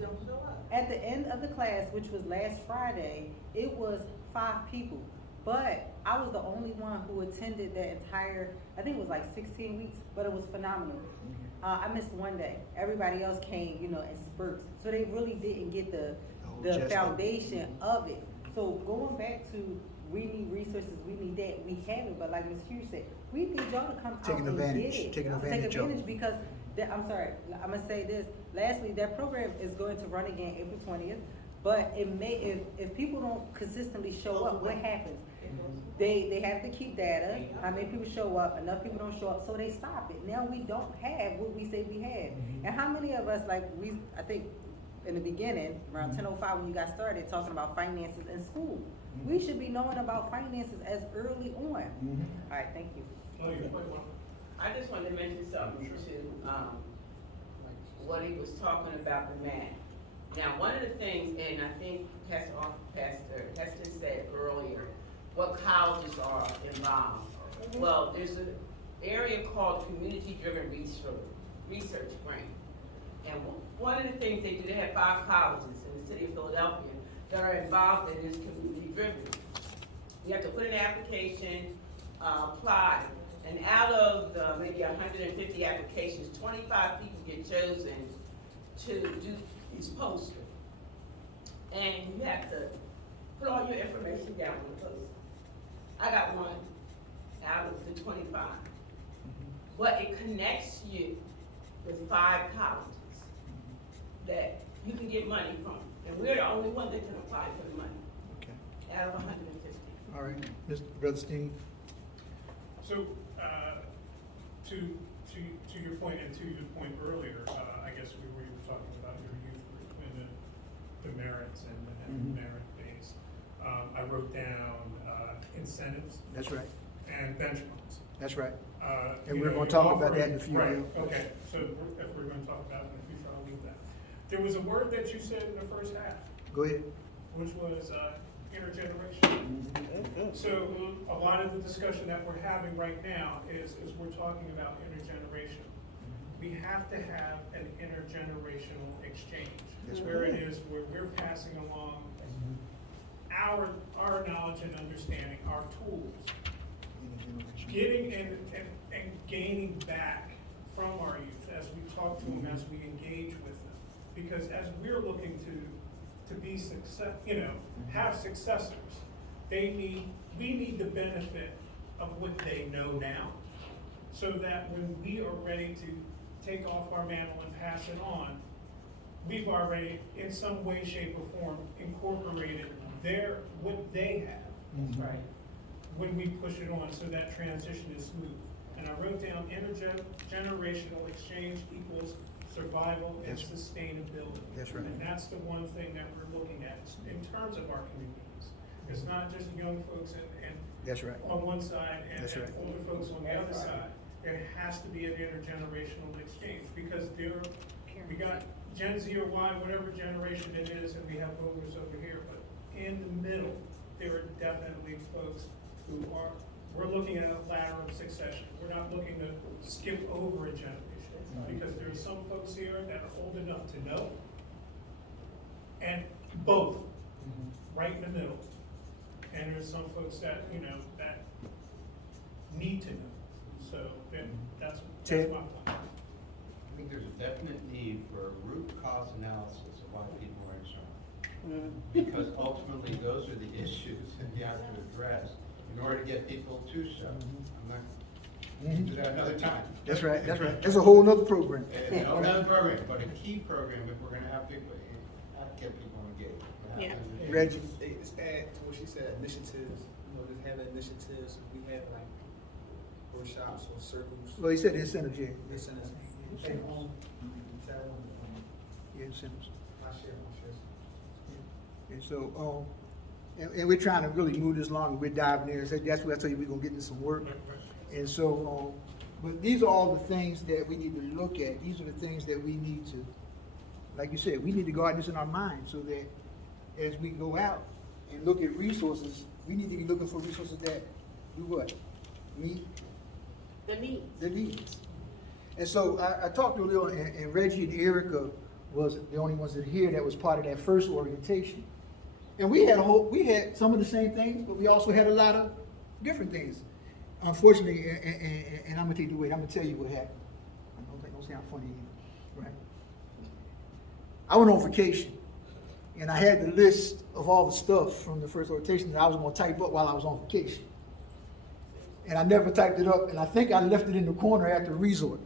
Don't show up. At the end of the class, which was last Friday, it was 5 people. But I was the only one who attended that entire, I think it was like 16 weeks, but it was phenomenal. I missed one day. Everybody else came, you know, in spurts. So they really didn't get the foundation of it. So going back to, we need resources, we need that, we have it, but like Ms. Hughes said, we need y'all to come out Taking and advantage, get it. taking advantage of it. Because, I'm sorry, I'm gonna say this, lastly, that program is going to run again April 20th, but it may, if people don't consistently show up, what happens? They have to keep data, how many people show up, enough people don't show up, so they stop it. Now we don't have what we say we have. And how many of us, like I think in the beginning, around 10:05 when you got started, talking about finances in school. We should be knowing about finances as early on. All right, thank you. Oh, you point one. I just wanted to mention something to, what he was talking about the math. Now, one of the things, and I think Pastor Hester said earlier, what colleges are involved. Well, there's an area called community-driven research grant. And one of the things they do, they have 5 colleges in the city of Philadelphia that are involved in this community-driven. You have to put in an application, apply, and out of the maybe 150 applications, 25 people get chosen to do these posters. And you have to put all your information down on the poster. I got one out of the 25. But it connects you with 5 colleges that you can get money from. And we're the only one that can apply for the money Okay. out of 150. All right, Mr. Brother Steen. So, to your point and to your point earlier, I guess we were talking about your youth group and the merits and merit based. I wrote down incentives That's right, and benchmarks. that's right. And You we're know, gonna you talk about offer that it- in a few Right, minutes. okay, so if we're gonna talk about it in the future, I'll leave that. There was a word that you said in the first half, Go ahead. which was intergenerational. So a lot of the discussion that we're having right now is we're talking about intergenerational. We have to have an intergenerational exchange. It's where it is, where we're passing along our knowledge and understanding, our tools, getting and gaining back from our youth as we talk to them, as we engage with them. Because as we're looking to be have successors, we need the benefit of what they know now, so that when we are ready to take off our mantle and pass it on, we've already, in some way, shape, or form, incorporated what they have. Right. When we push it on, so that transition is smooth. And I wrote down intergenerational exchange equals survival and Yes. sustainability. That's right. And that's the one thing that we're looking at in terms of our communities. It's not just young folks and That's right. on one side and That's right. older folks on the other side. There has to be an intergenerational exchange, because we got Gen Z or Y, whatever generation it is, and we have boomers over here, but in the middle, there are definitely folks who we're looking at a ladder of succession. We're not looking to skip over a generation, because there are some folks here that are old enough to know, and both, right in the middle. And there's some folks that, that need to know. So that's Ted? my point. I think there's a definite need for a root cause analysis of why people are concerned. Because ultimately, those are the issues that you have to address in order to get people to show. I'm not Mhm. Do that another time. That's right, that's right. That's a whole nother program. And another program, but a key program, if we're gonna have people, get people engaged. Yeah. Reggie. Just add to what she said, initiatives, you know, just having initiatives, we have like workshops or circles. Well, he said incentives, yeah. Incentives. Take home, tell them, Yeah, incentives. I share. And so, and we're trying to really move this along, we're diving in, so that's what I tell you, we're gonna get into some work. And so, but these are all the things that we need to look at, these are the things that we need to, like you said, we need to guard this in our mind, so that as we go out and look at resources, we need to be looking for resources that do what? Meet The needs. the needs. And so I talked to Lil, and Reggie and Erica was the only ones that here that was part of that first orientation. And we had some of the same things, but we also had a lot of different things. Unfortunately, and I'm gonna take the weight, I'm gonna tell you what happened. I don't sound funny either, right? I went on vacation, and I had the list of all the stuff from the first orientation that I was gonna type up while I was on vacation. And I never typed it up, and I think I left it in the corner at the resort.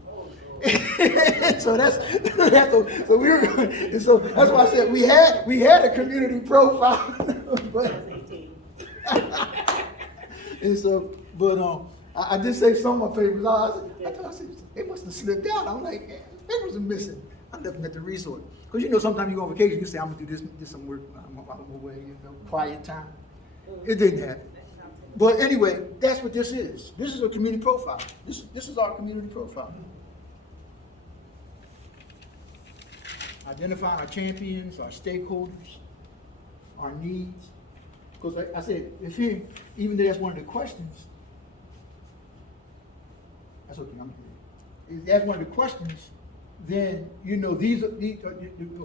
So so we were, and so that's why I said we had a community profile, but and so I did say some of my papers. I said they must have slipped out. I'm like, papers are missing. I left them at the resort because you know sometimes you go on vacation, you say I'm gonna do some work. I'm away, quiet time. It didn't happen. But anyway, that's what this is. This is a community profile. This is our community profile. Identifying our champions, our stakeholders, our needs. Because like I said, even though that's one of the questions, that's okay, if that's one of the questions, then you know the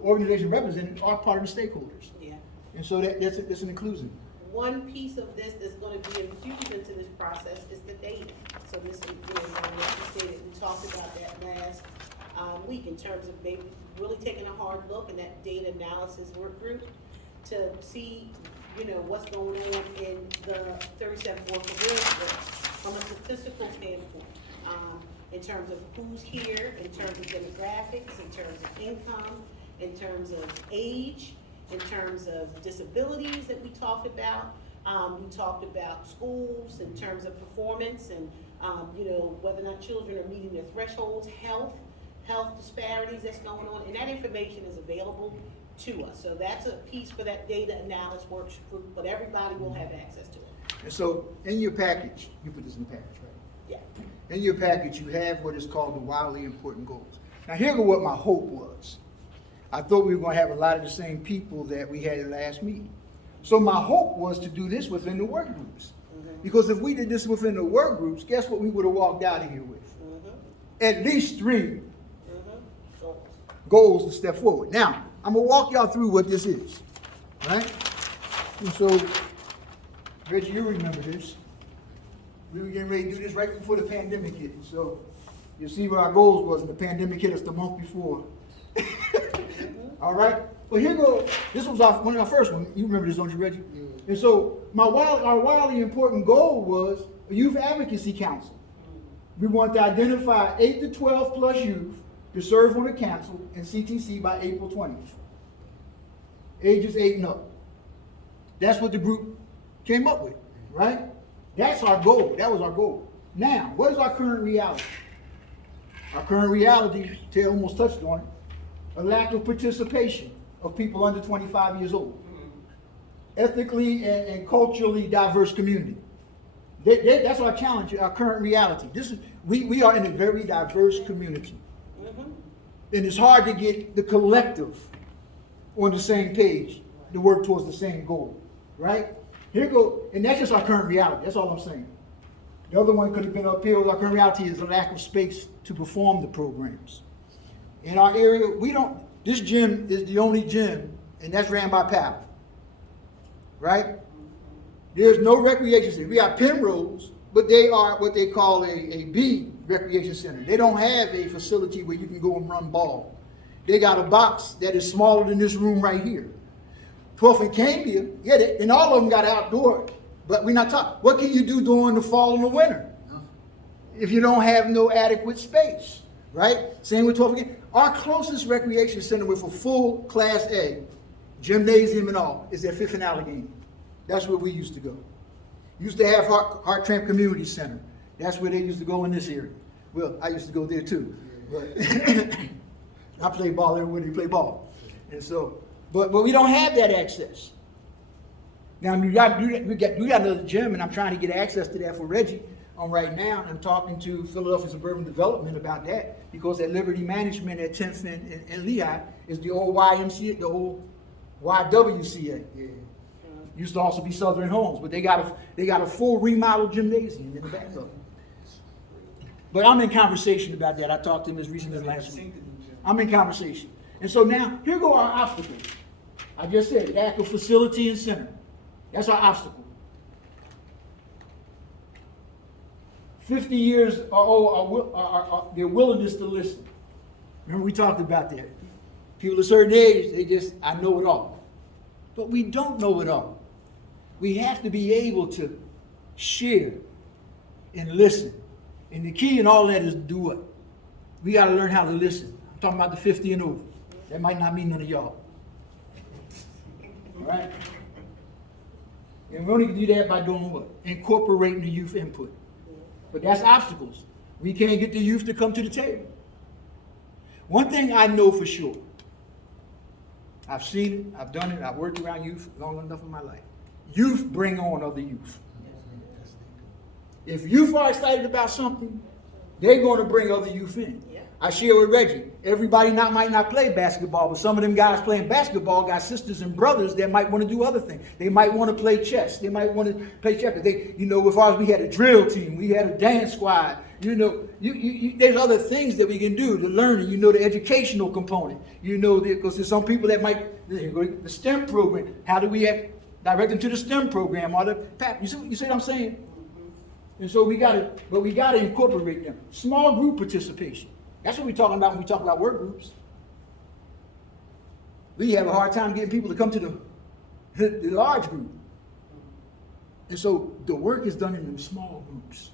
organization represented are part of the stakeholders. Yeah. And so that's an inclusion. One piece of this that's gonna be infused into this process is the data. So this is, like you stated, we talked about that last week in terms of maybe really taking a hard look in that data analysis work group to see, what's going on in the 37th Ward from a statistical standpoint, in terms of who's here, in terms of demographics, in terms of income, in terms of age, in terms of disabilities that we talked about. We talked about schools in terms of performance and, whether or not children are meeting their thresholds, health disparities that's going on, and that information is available to us. So that's a piece for that data analysis work group, but everybody will have access to it. And so in your package, you put this in the package, right? Yeah. In your package, you have what is called the wildly important goals. Now, here's what my hope was. I thought we were going to have a lot of the same people that we had in last meeting. So my hope was to do this within the work groups. Because if we did this within the work groups, guess what we would have walked out of here with? At least 3 goals to step forward. Now, I'm going to walk y'all through what this is. Right? And so, Reggie, you remember this. We were getting ready to do this right before the pandemic hit. So, you see what our goals was, and the pandemic hit us the month before. All right? Well, here goes. This was one of our first ones. You remember this, don't you, Reggie? Yeah. And so, our wildly important goal was a youth advocacy council. We want to identify 8 to 12 plus youth to serve on the council and CTC by April 20th. Ages 8 and up. That's what the group came up with, right? That's our goal. That was our goal. Now, what is our current reality? Our current reality, Ted almost touched on it, a lack of participation of people under 25 years old. Ethnically and culturally diverse community. That's our challenge, our current reality. We are in a very diverse community. And it's hard to get the collective on the same page to work towards the same goal, right? Here go, and that's just our current reality. That's all I'm saying. The other one could have been uphill. Our current reality is a lack of space to perform the programs. In our area, this gym is the only gym, and that's ran by PAL, right? There's no recreation center. We have Penrose, but they are what they call a B recreation center. They don't have a facility where you can go and run ball. They got a box that is smaller than this room right here. 12th and Cambria, and all of them got outdoor, but we're not talking. What can you do during the fall and the winter? if you don't have no adequate space, right? Same with 12 again. Our closest recreation center with a full Class A, gymnasium and all, is at Fifth and Allegheny. That's where we used to go. Used to have Hartramp Community Center. That's where they used to go in this area. Well, I used to go there too. But I play ball everywhere they play ball. And so, but we don't have that access. Now, we got another gym, and I'm trying to get access to that for Reggie right now. I'm talking to Philadelphia Suburban Development about that, because at Liberty Management at 10th and Lehigh is the old YMCA, the old YWCA. Yeah. Used to also be Southern Homes, but they got a full remodeled gymnasium in the back of it. But I'm in conversation about that. I talked to him as recently as last week. I'm in conversation. And so now, here go our obstacles. I just said, lack of facility and center. That's our obstacle. 50 years or their willingness to listen. Remember, we talked about that. People of a certain age, I know it all. But we don't know it all. We have to be able to share and listen. And the key in all that is to do what? We got to learn how to listen. I'm talking about the 50 and over. That might not mean none of y'all. All right? And we only can do that by doing what? Incorporating the youth input. But that's obstacles. We can't get the youth to come to the table. One thing I know for sure, I've seen it, I've done it, I've worked around youth long enough in my life. Youth bring on other youth. If youth are excited about something, they're going to bring other youth in. Yeah. I share with Reggie, everybody might not play basketball, but some of them guys playing basketball got sisters and brothers that might want to do other things. They might want to play chess. They might want to play checkers. As far as we had a drill team, we had a dance squad. There's other things that we can do to learn. The educational component. Because there's some people that might, the STEM program. How do we direct them to the STEM program or the PAP? You see what I'm saying? And so we got to incorporate them. Small group participation. That's what we're talking about when we talk about work groups. We have a hard time getting people to come to the large group. And so the work is done in them small groups,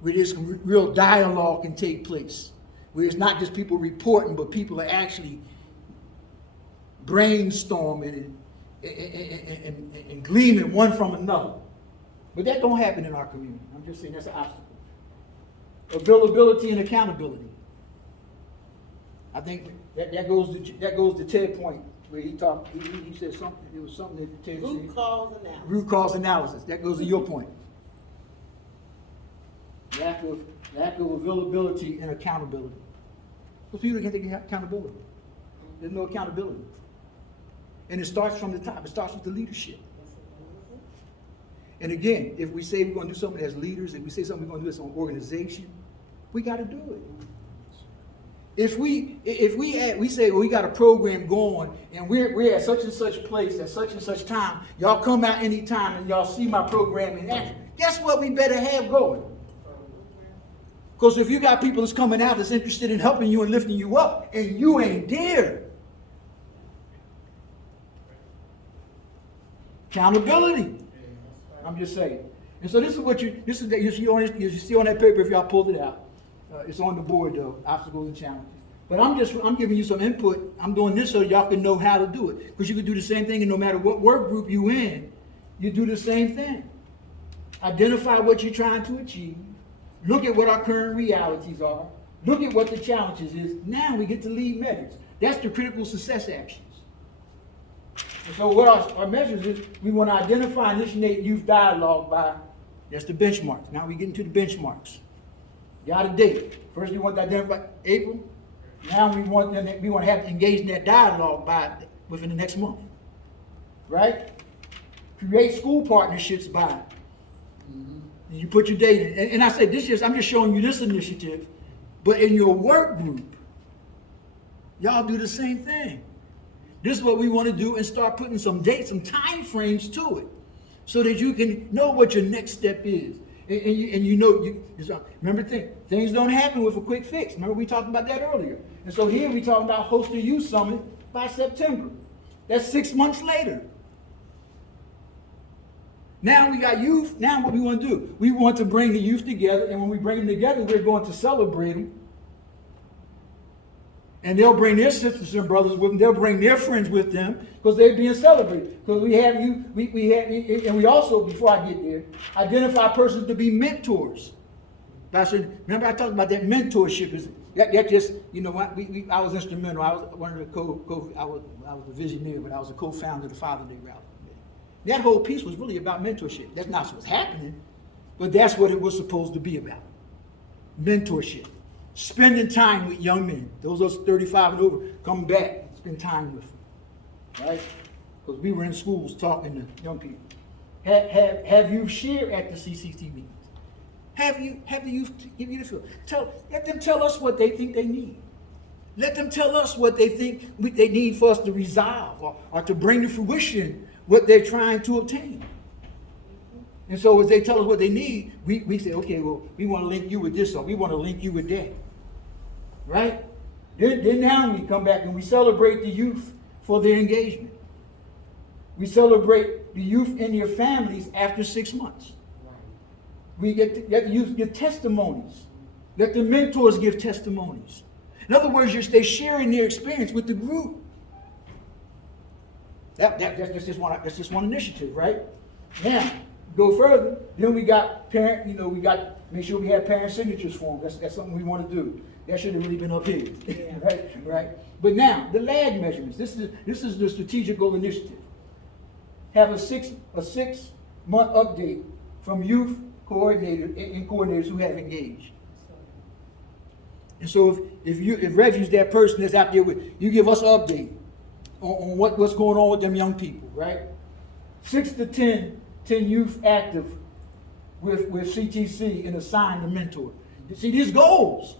where this real dialogue can take place, where it's not just people reporting, but people are actually brainstorming and gleaming one from another. But that don't happen in our community. I'm just saying that's an obstacle. Availability and accountability. I think that goes to Ted's point where he talked. He said something. It was something that Ted said. Root cause analysis. Root cause analysis. That goes to your point. Lack of availability and accountability. Because people can't take accountability. There's no accountability. And it starts from the top. It starts with the leadership. And again, if we say we're going to do something as leaders, if we say something we're going to do as an organization, we got to do it. If we say, well, we got a program going and we're at such and such place at such and such time, y'all come out anytime and y'all see my program in action. Guess what we better have going? Because if you got people that's coming out that's interested in helping you and lifting you up, and you ain't there, accountability. I'm just saying. And so this is what you see on that paper if y'all pulled it out. It's on the board though, obstacles and challenges. But I'm giving you some input. I'm doing this so y'all can know how to do it. Because you can do the same thing, and no matter what work group you in, you do the same thing. Identify what you're trying to achieve. Look at what our current realities are. Look at what the challenges is. Now we get to lead measures. That's the critical success actions. And so what our measures is, we want to identify and initiate youth dialogue by, that's the benchmarks. Now we get into the benchmarks. Got a date. First we want to identify April. Now we want to have to engage in that dialogue within the next month. Right? Create school partnerships by. And you put your date in. And I said, I'm just showing you this initiative. But in your work group, y'all do the same thing. This is what we want to do, and start putting some dates, some time frames to it, so that you can know what your next step is. Remember, things don't happen with a quick fix. Remember, we talked about that earlier. And so here we talking about host a youth summit by September. That's 6 months later. Now we got youth. Now what we want to do? We want to bring the youth together, and when we bring them together, we're going to celebrate them. And they'll bring their sisters and brothers with them. They'll bring their friends with them because they're being celebrated. Because we have you, we have, and we also, before I get there, identify persons to be mentors. Pastor, remember I talked about that mentorship. That just, you know, I was instrumental. I was one of the I was a visionary, but I was a co-founder of the Father Day Rally. That whole piece was really about mentorship. That's not what's happening, but that's what it was supposed to be about. Mentorship. Spending time with young men. Those of us 35 and over, come back and spend time with them. Right? Because we were in schools talking to young people. Have you shared at the CCT meetings? Have the youth give you the feel? Let them tell us what they think they need. Let them tell us what they think they need for us to resolve or to bring to fruition what they're trying to obtain. And so as they tell us what they need, we say, okay, well, we want to link you with this or we want to link you with that. Right? Then now we come back and we celebrate the youth for their engagement. We celebrate the youth and their families after 6 months. We let the youth give testimonies. Let the mentors give testimonies. In other words, they're sharing their experience with the group. That's just one initiative, right? Now, go further. Then we got make sure we have parent signatures form. That's something we want to do. That should have really been up here, yeah. right? But now the lag measurements. This is the strategic goal initiative. Have a 6 month update from youth coordinators who have engaged. And so if Reggie's that person that's out there you give us an update on what's going on with them young people, right? 6 to 10 youth active with CTC and assign a mentor. You see these goals.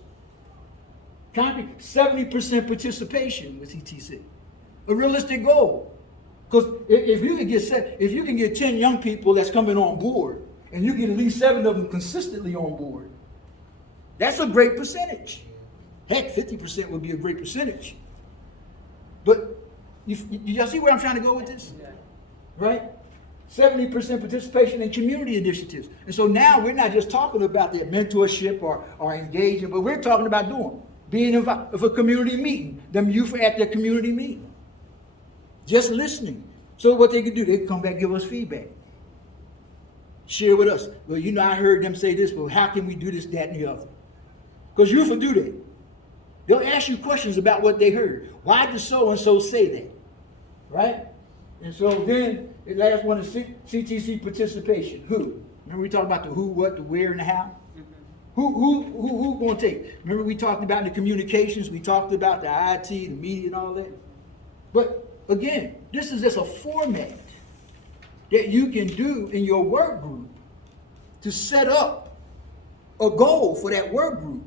70% participation with CTC. A realistic goal. Because if you can get 10 young people that's coming on board, and you get at least 7 of them consistently on board, that's a great percentage. Heck, 50% would be a great percentage. But y'all see where I'm trying to go with this? Yeah. Right? 70% participation in community initiatives. And so now we're not just talking about their mentorship or engaging, but we're talking about being involved with a community meeting. Them youth are at their community meeting. Just listening. So what they can do, they can come back and give us feedback. Share with us. Well, I heard them say this, but how can we do this, that, and the other? Because youth will do that. They'll ask you questions about what they heard. Why did so-and-so say that? Right? And so then, the last one is CTC participation. Who? Remember we talked about the who, what, the where, and the how? Mm-hmm. Who going to take? Remember we talked about the communications, we talked about the IT, the media, and all that? But again, this is just a format that you can do in your work group to set up a goal for that work group,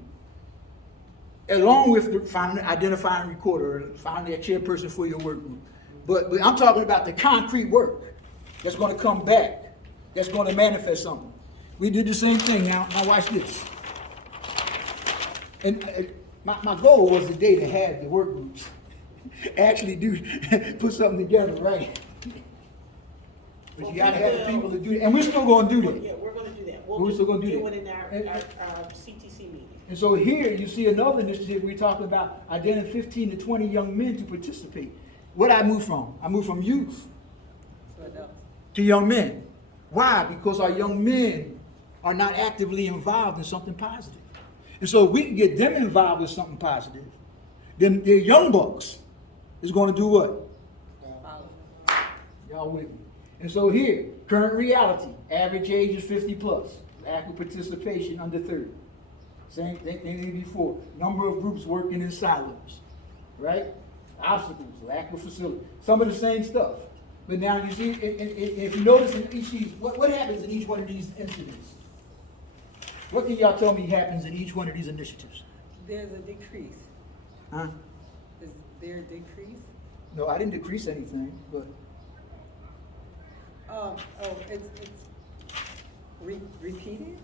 along with finding, identifying a recorder, finding that chairperson for your work group. But I'm talking about the concrete work that's going to come back, that's going to manifest something. We did the same thing. Now watch this. And my goal was the day to have the work groups actually put something together, right? But you got to have the people to do that. And we're still going to do that. Yeah, we're going to do that. We're still going to do it that. in our CTC meeting. And so here you see another initiative. We're talking about identifying 15 to 20 young men to participate. What I move from? I move from youth to young men. Why? Because our young men are not actively involved in something positive. And so if we can get them involved with something positive, then their young bucks is going to do what? Y'all with me? And so here, current reality, average age is 50 plus, lack of participation under 30. Same thing before. Number of groups working in silos, right? Obstacles, lack of facility, some of the same stuff. But now you see, if you notice in each, what happens in each one of these incidents? What can y'all tell me happens in each one of these initiatives? There's a decrease. Huh? Is there a decrease? No, I didn't decrease anything, but. It's repeated?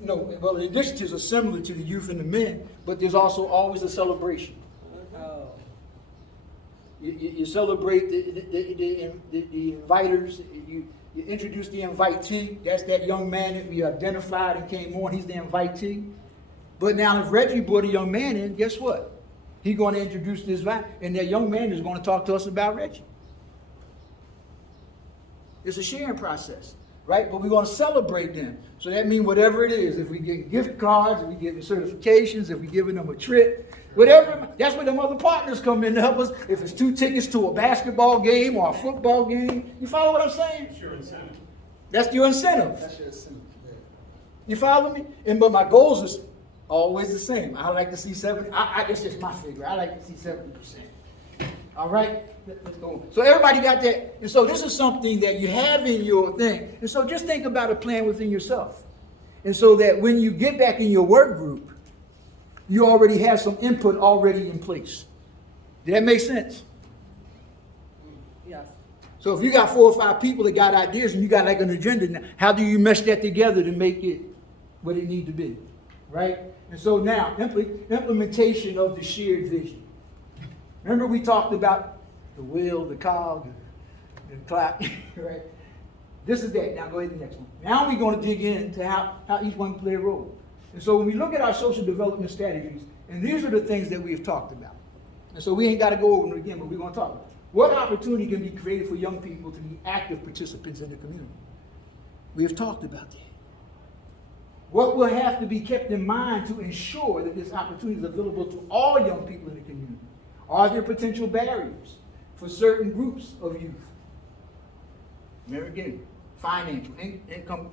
No, well, the initiatives are similar to the youth and the men, but there's also always a celebration. Oh. You celebrate the inviters, you introduce the invitee, that's that young man that we identified and came on, he's the invitee. But now if Reggie brought a young man in, guess what? He's going to introduce this guy, and that young man is going to talk to us about Reggie. It's a sharing process, right? But we're going to celebrate them. So that means whatever it is, if we get gift cards, if we give them certifications, if we're giving them a trip, whatever, that's where them other partners come in to help us. If it's 2 tickets to a basketball game or a football game, you follow what I'm saying? It's your incentive. That's your incentive. That's your incentive, yeah. You follow me? But my goals is always the same. I like to see 70. That's just my figure. I like to see 70%. All right? Let's go. So everybody got that. And so this is something that you have in your thing. And so just think about a plan within yourself. And so that when you get back in your work group, you already have some input already in place. Did that make sense? Yes. So if you got 4 or 5 people that got ideas and you got like an agenda, now, how do you mesh that together to make it what it need to be? Right? And so now, implementation of the shared vision. Remember we talked about the wheel, the cog, the clock, right? This is that. Now go ahead to the next one. Now we're going to dig into how each one play a role. And so when we look at our social development strategies, and these are the things that we've talked about. And so we ain't got to go over them again, but we're going to talk about it. What opportunity can be created for young people to be active participants in the community? We have talked about that. What will have to be kept in mind to ensure that this opportunity is available to all young people in the community? Are there potential barriers for certain groups of youth? Remember again, financial, income,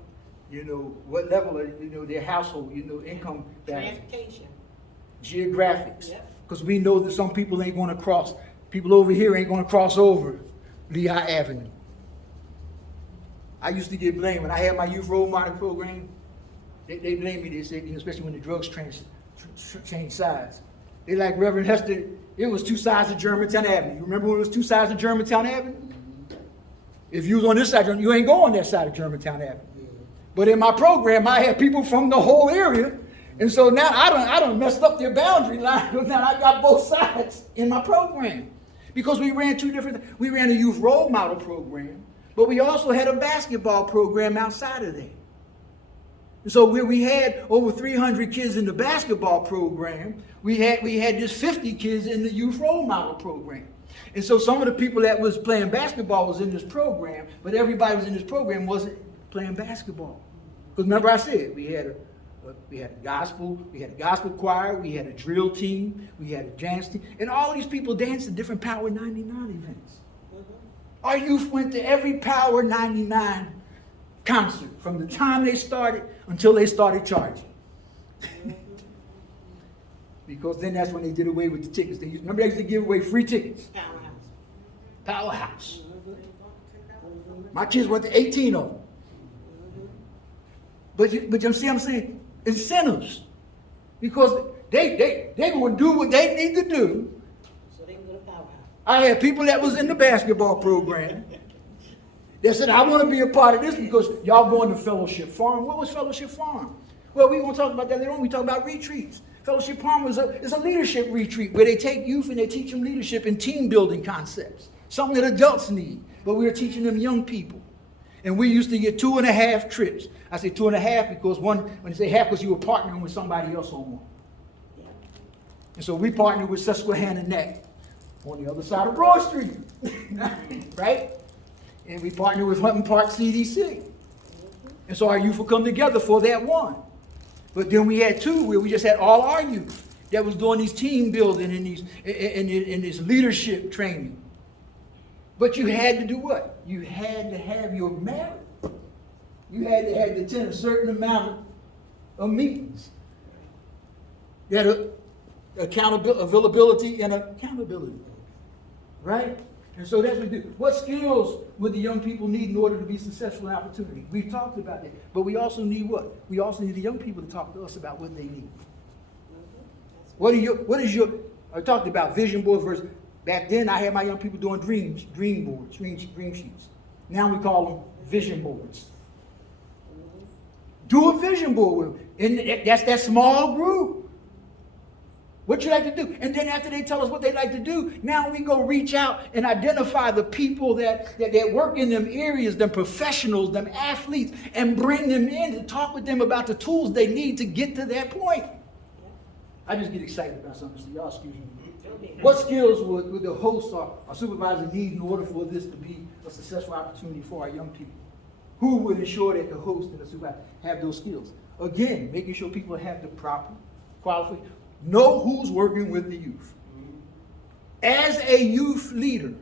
what level of, their household, income barriers. Transportation. Geographics. Yep. Because we know that some people ain't going to cross, people over here ain't going to cross over Lehigh Avenue. I used to get blamed when I had my youth role model program. They blamed me. They said, especially when the drugs change sides. They like, Reverend Hester, it was 2 sides of Germantown Avenue. You remember when it was 2 sides of Germantown Avenue? If you was on this side, you ain't go on that side of Germantown Avenue. But in my program, I had people from the whole area. And so now I done messed up their boundary line. Now I got both sides in my program. Because we ran 2 different, we ran a youth role model program, but we also had a basketball program outside of that. And so where we had over 300 kids in the basketball program, we had this 50 kids in the youth role model program. And so some of the people that was playing basketball was in this program, but everybody was in this program wasn't playing basketball. Because remember I said, we had a gospel choir, we had a drill team, we had a dance team, and all these people danced at different Power 99 events. Our youth went to every Power 99 concert from the time they started until they started charging. Because then that's when they did away with the tickets. Remember they used to give away free tickets? Powerhouse. My kids went to 18 of them. But you see what I'm saying? Incentives. Because they going to do what they need to do. So they can go to Powerhouse. I had people that was in the basketball program that said, I want to be a part of this because y'all going to Fellowship Farm. What was Fellowship Farm? Well, we won't talk about that later on. We talk about retreats. Fellowship Farm is a leadership retreat where they take youth and they teach them leadership and team building concepts. Something that adults need, but we are teaching them young people. And we used to get 2.5 trips. I say 2.5 because when they say half, because you were partnering with somebody else on one. Yeah. And so we partnered with Susquehanna Neck on the other side of Broad Street, right? And we partnered with Hunting Park CDC. And so our youth would come together for that one. But then we had 2 where we just had all our youth that was doing these team building and this leadership training. But you had to do what? You had to have your merit. You had to attend a certain amount of meetings. You had availability and accountability. Right? And so that's what we do. What skills would the young people need in order to be successful in opportunity? We've talked about that. But we also need what? We also need the young people to talk to us about what they need. I talked about vision boards versus, back then I had my young people doing dream boards, dream sheets. Now we call them vision boards. Do a vision board with them. And that's that small group. What you like to do? And then after they tell us what they like to do, now we go reach out and identify the people that work in them areas, them professionals, them athletes, and bring them in to talk with them about the tools they need to get to that point. I just get excited about something, so y'all excuse me. What skills would the host or supervisor need in order for this to be a successful opportunity for our young people? Who would ensure that the host and the supervisor have those skills? Again, making sure people have the proper qualifications. Know who's working with the youth. As a youth leader,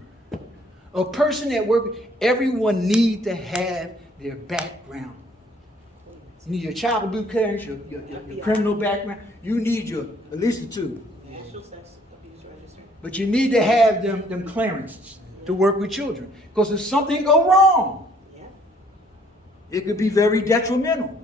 a person that works, everyone needs to have their background. You need your child abuse clearance, your criminal background. You need your, at least the two. National Sex Abuse Register. But you need to have them clearances to work with children. Because if something go wrong, Yeah. it could be very detrimental.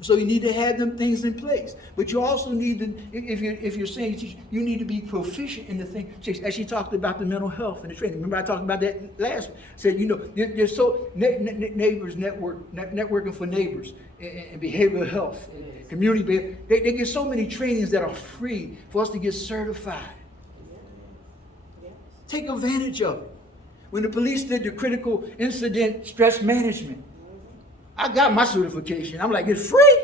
So you need to have them things in place. But you also need to, if you're saying you teach, you need to be proficient in the thing. As she talked about the mental health and the training. Remember I talked about that last week. Said, you know, there's so neighbors networking for neighbors and behavioral health, and community behavior. They get so many trainings that are free for us to get certified. Yeah. Take advantage of it. When the police did the critical incident stress management, I got my certification. I'm like, it's free.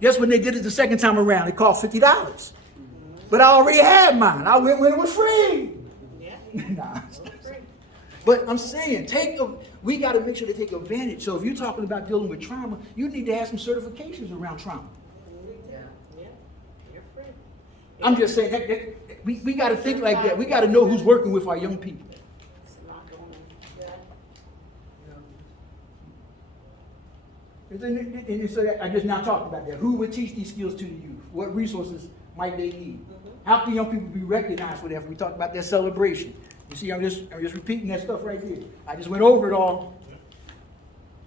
Guess when they did it the second time around, it cost $50. But I already had mine. I went when it was free. Yeah. Nah. But I'm saying, we got to make sure they take advantage. So if you're talking about dealing with trauma, you need to have some certifications around trauma. Yeah. You're free. I'm just saying, that we got to think like that. We got to know who's working with our young people. It's a lot going on. Yeah. And so I just now talked about that. Who would teach these skills to the youth? What resources might they need? How can young people be recognized for that? If we talk about that celebration. You see, I'm just repeating that stuff right here. I just went over it all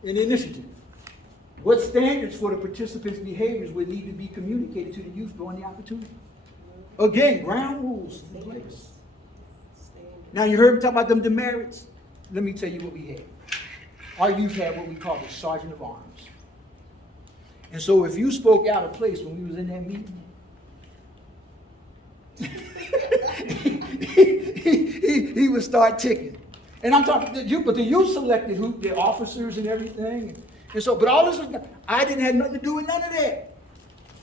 in the initiative. What standards for the participants' behaviors would need to be communicated to the youth during the opportunity? Again, ground rules in place. Now you heard me talk about them demerits. Let me tell you what we had. Our youth had what we call the sergeant of arms. And so if you spoke out of place when we was in that meeting, he would start ticking. And I'm talking to you, but the youth selected the officers and everything. And so, but all this was, I didn't have nothing to do with none of that.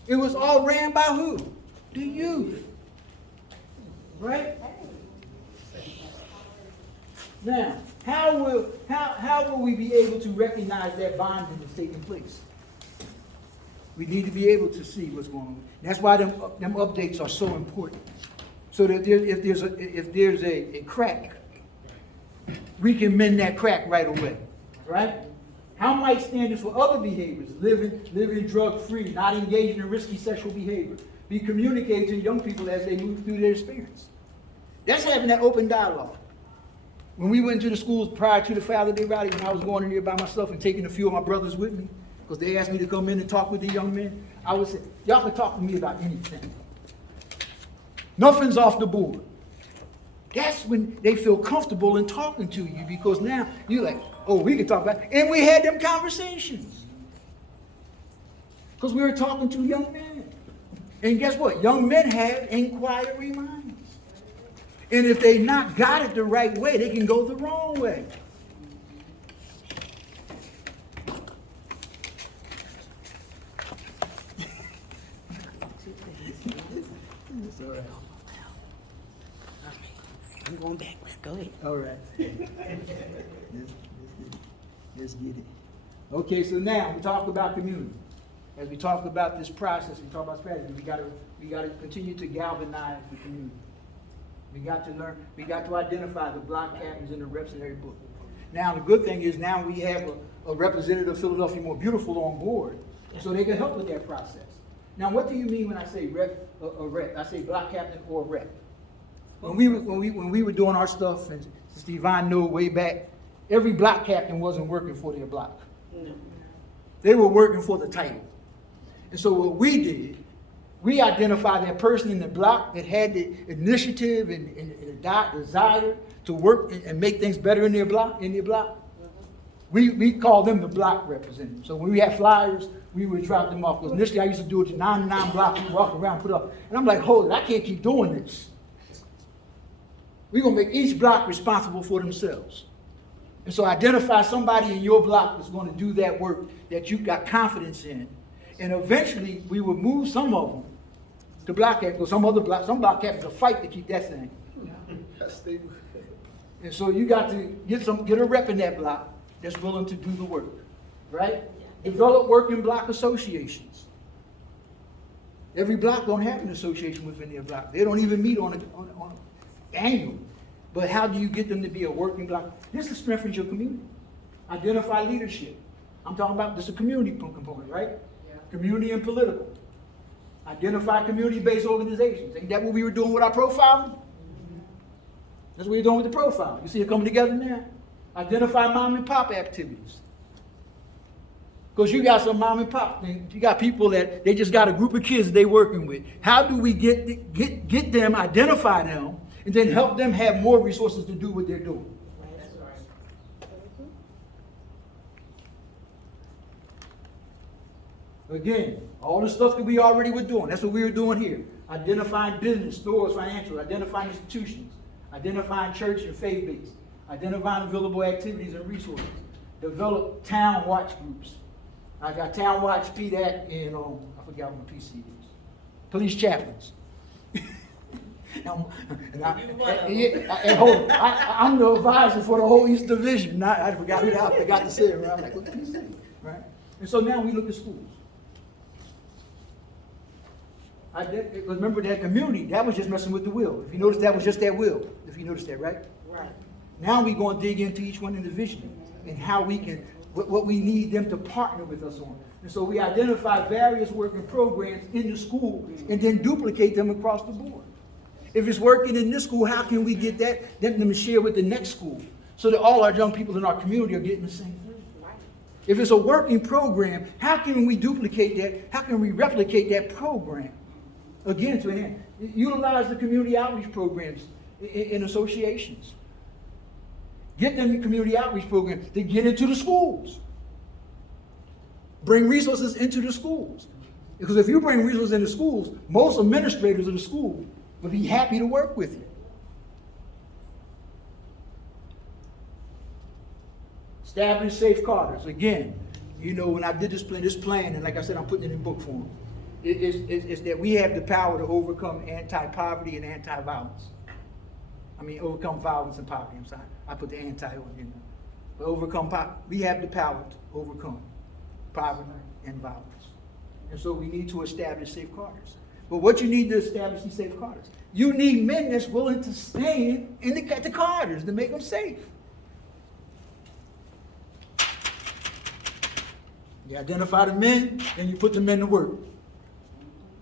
It was all ran by who? The youth. Right? Now, how will we be able to recognize that bonding that's taking place? We need to be able to see what's going on. That's why them updates are so important. So that if there's a crack, we can mend that crack right away. Right? How might standards for other behaviors, living drug-free, not engaging in risky sexual behavior, be communicated to young people as they move through their experience? That's having that open dialogue. When we went to the schools prior to the Father Day rally, when I was going in there by myself and taking a few of my brothers with me, because they asked me to come in and talk with the young men, I would say, y'all can talk to me about anything. Nothing's off the board. That's when they feel comfortable in talking to you, because now you're like, oh, we can talk about it. And we had them conversations. Because we were talking to young men. And guess what? Young men have inquiry minds. And if they not got it the right way, they can go the wrong way. I'm going back. Go ahead. All right. Let's get it. Okay, so now we talked about community. As we talked about this process, we talked about strategy. We got to continue to galvanize the community. We got to learn. We got to identify the block captains and the reps in every book. Now the good thing is now we have a representative of Philadelphia More Beautiful on board, so they can help with that process. Now, what do you mean when I say rep? A rep? I say block captain or rep. When we were doing our stuff, and Steve Vine knew way back, every block captain wasn't working for their block. No. They were working for the title. And so what we did, we identified that person in the block that had the initiative and the desire to work and make things better in their block. We call them the block representatives. So when we had flyers, we would drop them off. Because initially I used to do it to 99 blocks, we walk around, put up. And I'm like, hold it, I can't keep doing this. We're gonna make each block responsible for themselves. And so identify somebody in your block that's gonna do that work that you got confidence in. And eventually, we will move some of them to block captains, because some block captains will fight to keep that thing. And so you got to get a rep in that block that's willing to do the work, right? Develop working block associations. Every block don't have an association within their block. They don't even meet on annual. But how do you get them to be a working block? This is strengthens your community. Identify leadership. I'm talking about this is a community component, right? Yeah. Community and political. Identify community-based organizations. Ain't that what we were doing with our profiling? Mm-hmm. That's what we're doing with the profile. You see it coming together now? Identify mom and pop activities. Because you got some mom and pop, you got people that they just got a group of kids they working with. How do we get them, identify them, and then help them have more resources to do what they're doing? That's right. Again, all the stuff that we already were doing, that's what we were doing here. Identifying business, stores, financial, identifying institutions, identifying church and faith-based, identifying available activities and resources, develop town watch groups. I got town watch, PDAC, and I forgot what the PC is. Police chaplains. I'm the advisor for the whole East Division. I forgot to say it, right? I'm like, what did he say? Right? And so now we look at schools. Remember that community, that was just messing with the will. If you notice, that was just that will. If you notice that, right? Right. Now we're going to dig into each one individually and how we can, what we need them to partner with us on. And so we identify various working programs in the school and then duplicate them across the board. If it's working in this school, how can we get them to share with the next school so that all our young people in our community are getting the same thing? If it's a working program, how can we duplicate that? How can we replicate that program? Again, to enhance, utilize the community outreach programs in associations. Get them community outreach programs to get into the schools. Bring resources into the schools. Because if you bring resources into schools, most administrators of the school will be happy to work with you. Establish safe corridors. Again, when I did this plan, and like I said, I'm putting it in book form. It's that we have the power to overcome anti-poverty and anti-violence. Overcome violence and poverty. I'm sorry. I put the anti on in there. But overcome poverty. We have the power to overcome poverty and violence. And so we need to establish safe corridors. But what you need to establish these safe corridors, you need men that's willing to stand in the corridors to make them safe. You identify the men, then you put the men to work.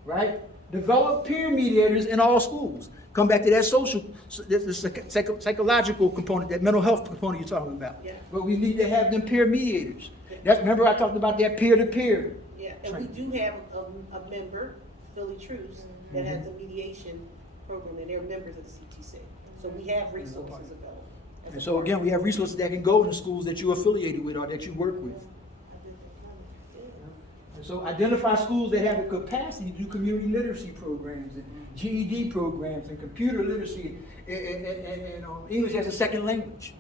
Right? Develop peer mediators in all schools. Come back to that psychological component, that mental health component you're talking about. Yeah. But we need to have them peer mediators. Remember I talked about that peer-to-peer. Yeah, and we do have a member, Philly Truce, that has a mediation program, and they're members of the CTC. So we have resources available. And so again, we have resources that can go in the schools that you're affiliated with or that you work with. And so identify schools that have the capacity to do community literacy programs and GED programs and computer literacy and English as a second language.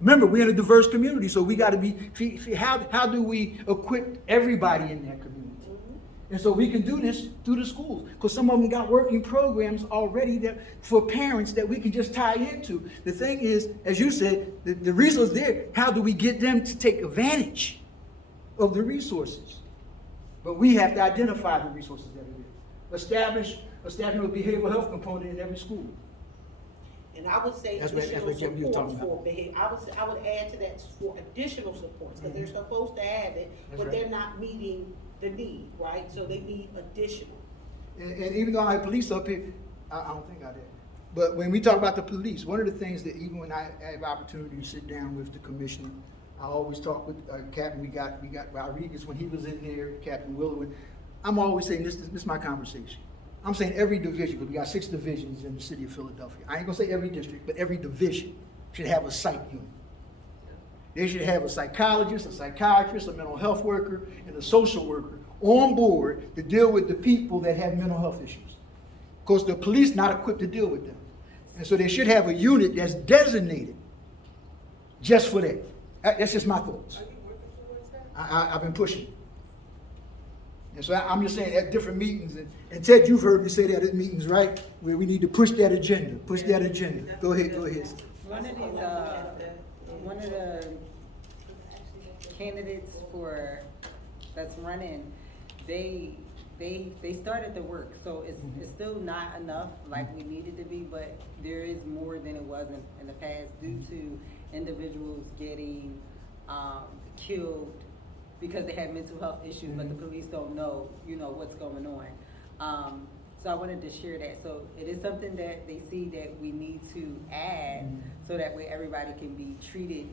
Remember, we're in a diverse community, so we got to be, how do we equip everybody in that community? And so we can do this through the schools, because some of them got working programs already for parents that we can just tie into. The thing is, as you said, the resource there, how do we get them to take advantage of the resources? But we have to identify the resources that are there. Establish a behavioral health component in every school. And I would say additional supports for behavior. I would add to that for additional supports, because they're supposed to have it, but they're not meeting the need, right? So they need additional. And even though I have police up here, I don't think I did. But when we talk about the police, one of the things that even when I have opportunity to sit down with the commissioner, I always talk with Captain, we got Rodriguez when he was in there, Captain Willowin. I'm always saying this is my conversation. I'm saying every division, because we got 6 divisions in the city of Philadelphia. I ain't gonna say every district, but every division should have a site unit. They should have a psychologist, a psychiatrist, a mental health worker, and a social worker on board to deal with the people that have mental health issues. Because the police not equipped to deal with them. And so they should have a unit that's designated just for that. That's just my thoughts. I've been pushing. And so I'm just saying at different meetings, and Ted, you've heard me say that at meetings, right? Where we need to push that agenda, push that agenda. Go ahead. One of the candidates that's running, they started the work, so it's still not enough like we needed to be, but there is more than it was in the past due to individuals getting killed because they have mental health issues, but the police don't know, what's going on. So I wanted to share that. So it is something that they see that we need to add so that way everybody can be treated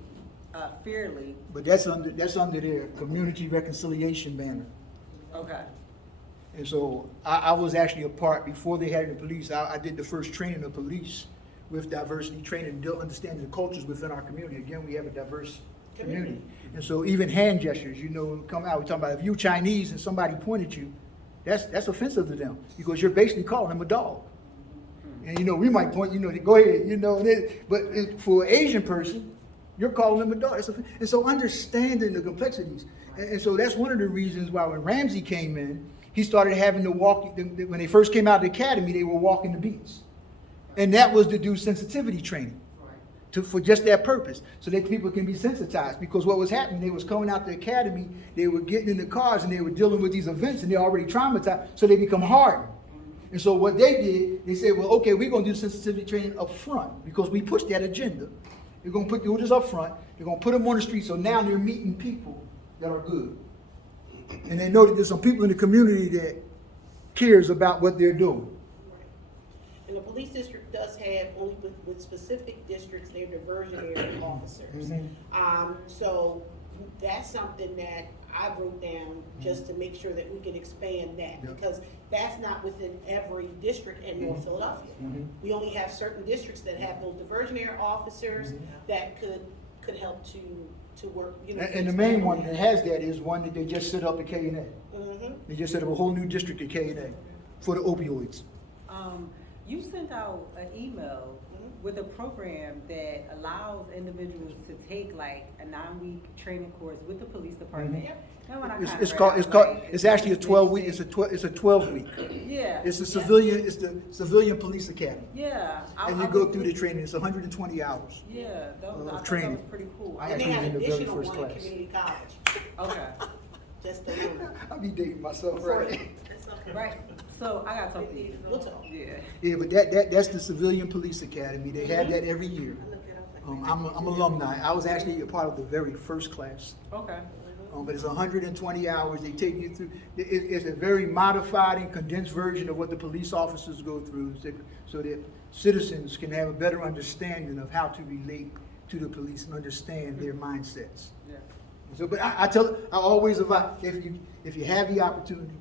fairly. But that's under their community reconciliation banner. Okay. And so I was actually a part, before they had the police, I did the first training of police with diversity training, understanding the cultures within our community. Again, we have a diverse community. And so even hand gestures, come out, we're talking about if you Chinese and somebody pointed you, that's offensive to them because you're basically calling them a dog. And we might point, go ahead, but for an Asian person, you're calling them a dog. And so understanding the complexities. And so that's one of the reasons why when Ramsey came in, he started having to walk, when they first came out of the academy, they were walking the beats. And that was to do sensitivity training for just that purpose, so that people can be sensitized. Because what was happening, they was coming out the academy, they were getting in the cars and they were dealing with these events and they're already traumatized, so they become hardened. And so what they did, they said, well, okay, we're going to do sensitivity training up front because we pushed that agenda. They're going to do this up front. They're going to put them on the street, so now they're meeting people that are good. And they know that there's some people in the community that cares about what they're doing. And the police district does have, only with specific districts, their diversionary officers. So that's something that I wrote down just to make sure that we can expand that, because that's not within every district in North Philadelphia. We only have certain districts that have those diversionary officers that could help to work. And the main one that has that is one that they just set up at K&A. They just set up a whole new district at K&A for the opioids. You sent out an email with a program that allows individuals to take like a 9-week training course with the police department. And when I kinda read It's actually a 12-week. It's a 12-week. Yeah. It's the civilian police academy. Yeah. And you go through the training. It's 120 hours. Yeah, I thought training. that was pretty cool. I And they actually have was in the very additional first one in class. community college, Okay. just to know. I be dating myself, right? Right. So I gotta talk to you. We'll talk. Yeah. Yeah, but that's the civilian police academy. They have that every year. I'm alumni. I was actually a part of the very first class. Okay. But it's 120 hours. They take you through. It's a very modified and condensed version of what the police officers go through, so that citizens can have a better understanding of how to relate to the police and understand their mindsets. Yeah. So, but I always advise, if you have the opportunity,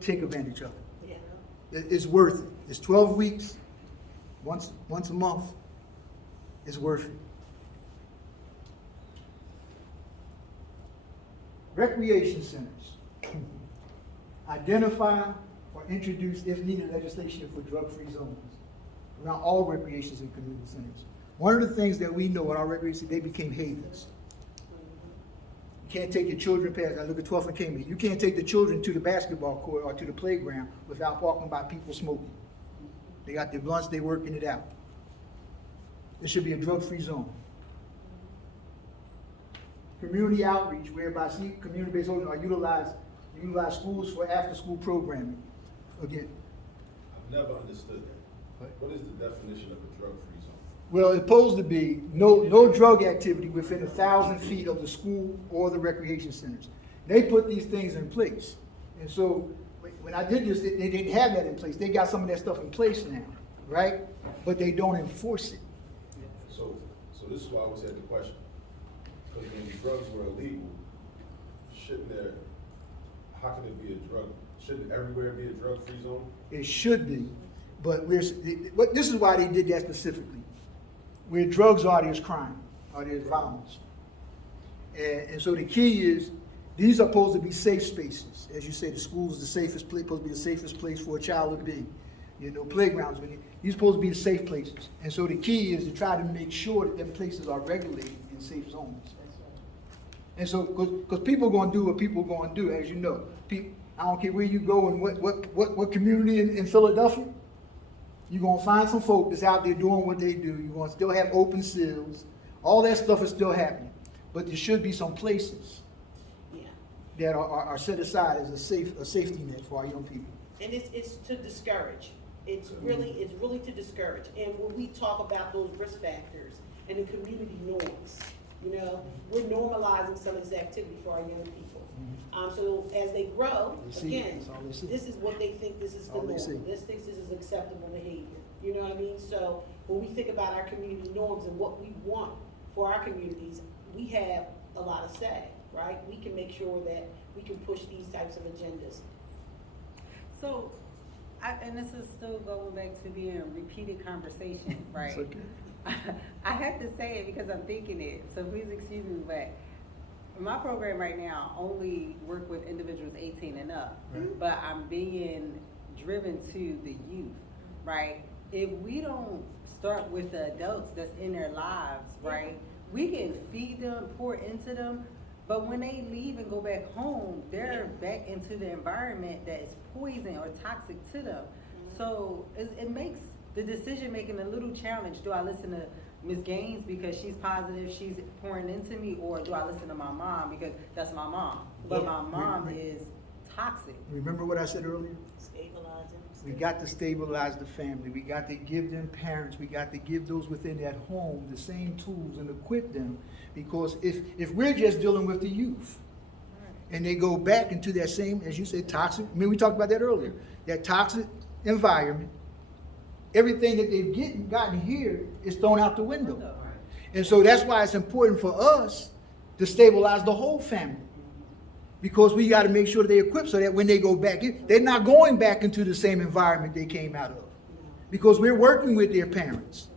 take advantage of it. Yeah. It's worth it. It's 12 weeks, once a month. It's worth it. Recreation centers. Identify or introduce, if needed, legislation for drug-free zones around all recreations and community centers. One of the things that we know in our recreation, they became havens. You can't take your children past, I look at 12th and Cambridge, you can't take the children to the basketball court or to the playground without walking by people smoking. They got their blunts, they working it out. It should be a drug-free zone. Community outreach, whereby community-based organizations utilize schools for after-school programming. Again. I've never understood that. What is the definition of a drug-free zone? Well, it's supposed to be no drug activity within 1,000 feet of the school or the recreation centers. They put these things in place. And so when I did this, they didn't have that in place. They got some of that stuff in place now, right? But they don't enforce it. So this is why I always had the question. Because when drugs were illegal, how can it be a drug? Shouldn't everywhere be a drug-free zone? It should be, but this is why they did that specifically. Where drugs are, there's crime, or there's violence. And so the key is, these are supposed to be safe spaces. As you say, the school is the safest place, supposed to be the safest place for a child to be. You know, playgrounds, these supposed to be the safe places. And so the key is to try to make sure that them places are regulated in safe zones. And so, because people are going to do what people are going to do, as you know. I don't care where you go and what community in Philadelphia, you're going to find some folk that's out there doing what they do. You're going to still have open seals. All that stuff is still happening. But there should be some places that are set aside as a safety net for our young people. And it's to discourage. It's really to discourage. And when we talk about those risk factors and the community norms, you know, we're normalizing some of this activity for our young people. So as they grow, again, this is what they think this is the norm. This thinks this is acceptable behavior. You know what I mean? So when we think about our community norms and what we want for our communities, we have a lot of say, right? We can make sure that we can push these types of agendas. So, and this is still going back to being a repeated conversation, right? It's okay. I have to say it because I'm thinking it, so please excuse me, but my program right now only work with individuals 18 and up, but I'm being driven to the youth, right? If we don't start with the adults that's in their lives, right, we can feed them, pour into them, but when they leave and go back home, they're back into the environment that is poison or toxic to them. So it makes the decision making a little challenge. Do I listen to Ms. Gaines because she's positive, she's pouring into me, or do I listen to my mom because that's my mom? But my mom is toxic. Remember what I said earlier? Stabilizing. We got to stabilize the family. We got to give them parents. We got to give those within that home the same tools and equip them. Because if we're just dealing with the youth and they go back into that same, as you said, toxic, I mean, we talked about that earlier, that toxic environment, everything that they've gotten here is thrown out the window. And so that's why it's important for us to stabilize the whole family. Because we got to make sure they're equipped so that when they go back, they're not going back into the same environment they came out of. Because we're working with their parents.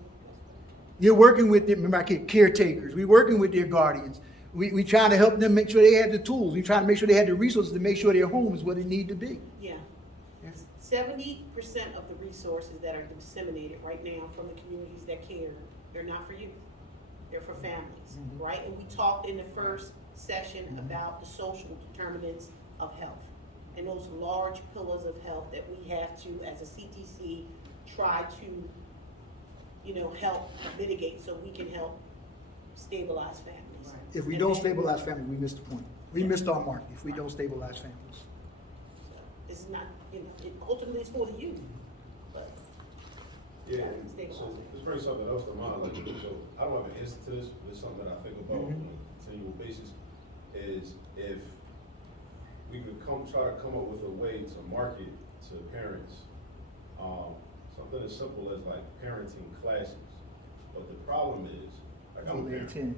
You're working with their, remember, caretakers. We're working with their guardians. We trying to help them make sure they have the tools. We trying to make sure they have the resources to make sure their home is what it need to be. Yeah. 70% of the resources that are disseminated right now from the communities that care, they're not for you. They're for families, right? And we talked in the first session about the social determinants of health and those large pillars of health that we have to, as a CTC, try to, you know, help mitigate so we can help stabilize families. If we don't stabilize families, we missed the point. We missed our mark if we don't stabilize families. This is not, you know, it ultimately is for the youth, but. Yeah, Stabilize so it. this brings something else to mind, like, so I don't have an answer to this, but it's something that I think about on a continual basis, is if we could try to come up with a way to market to parents, something as simple as like parenting classes. But the problem is, like, I'm a parent,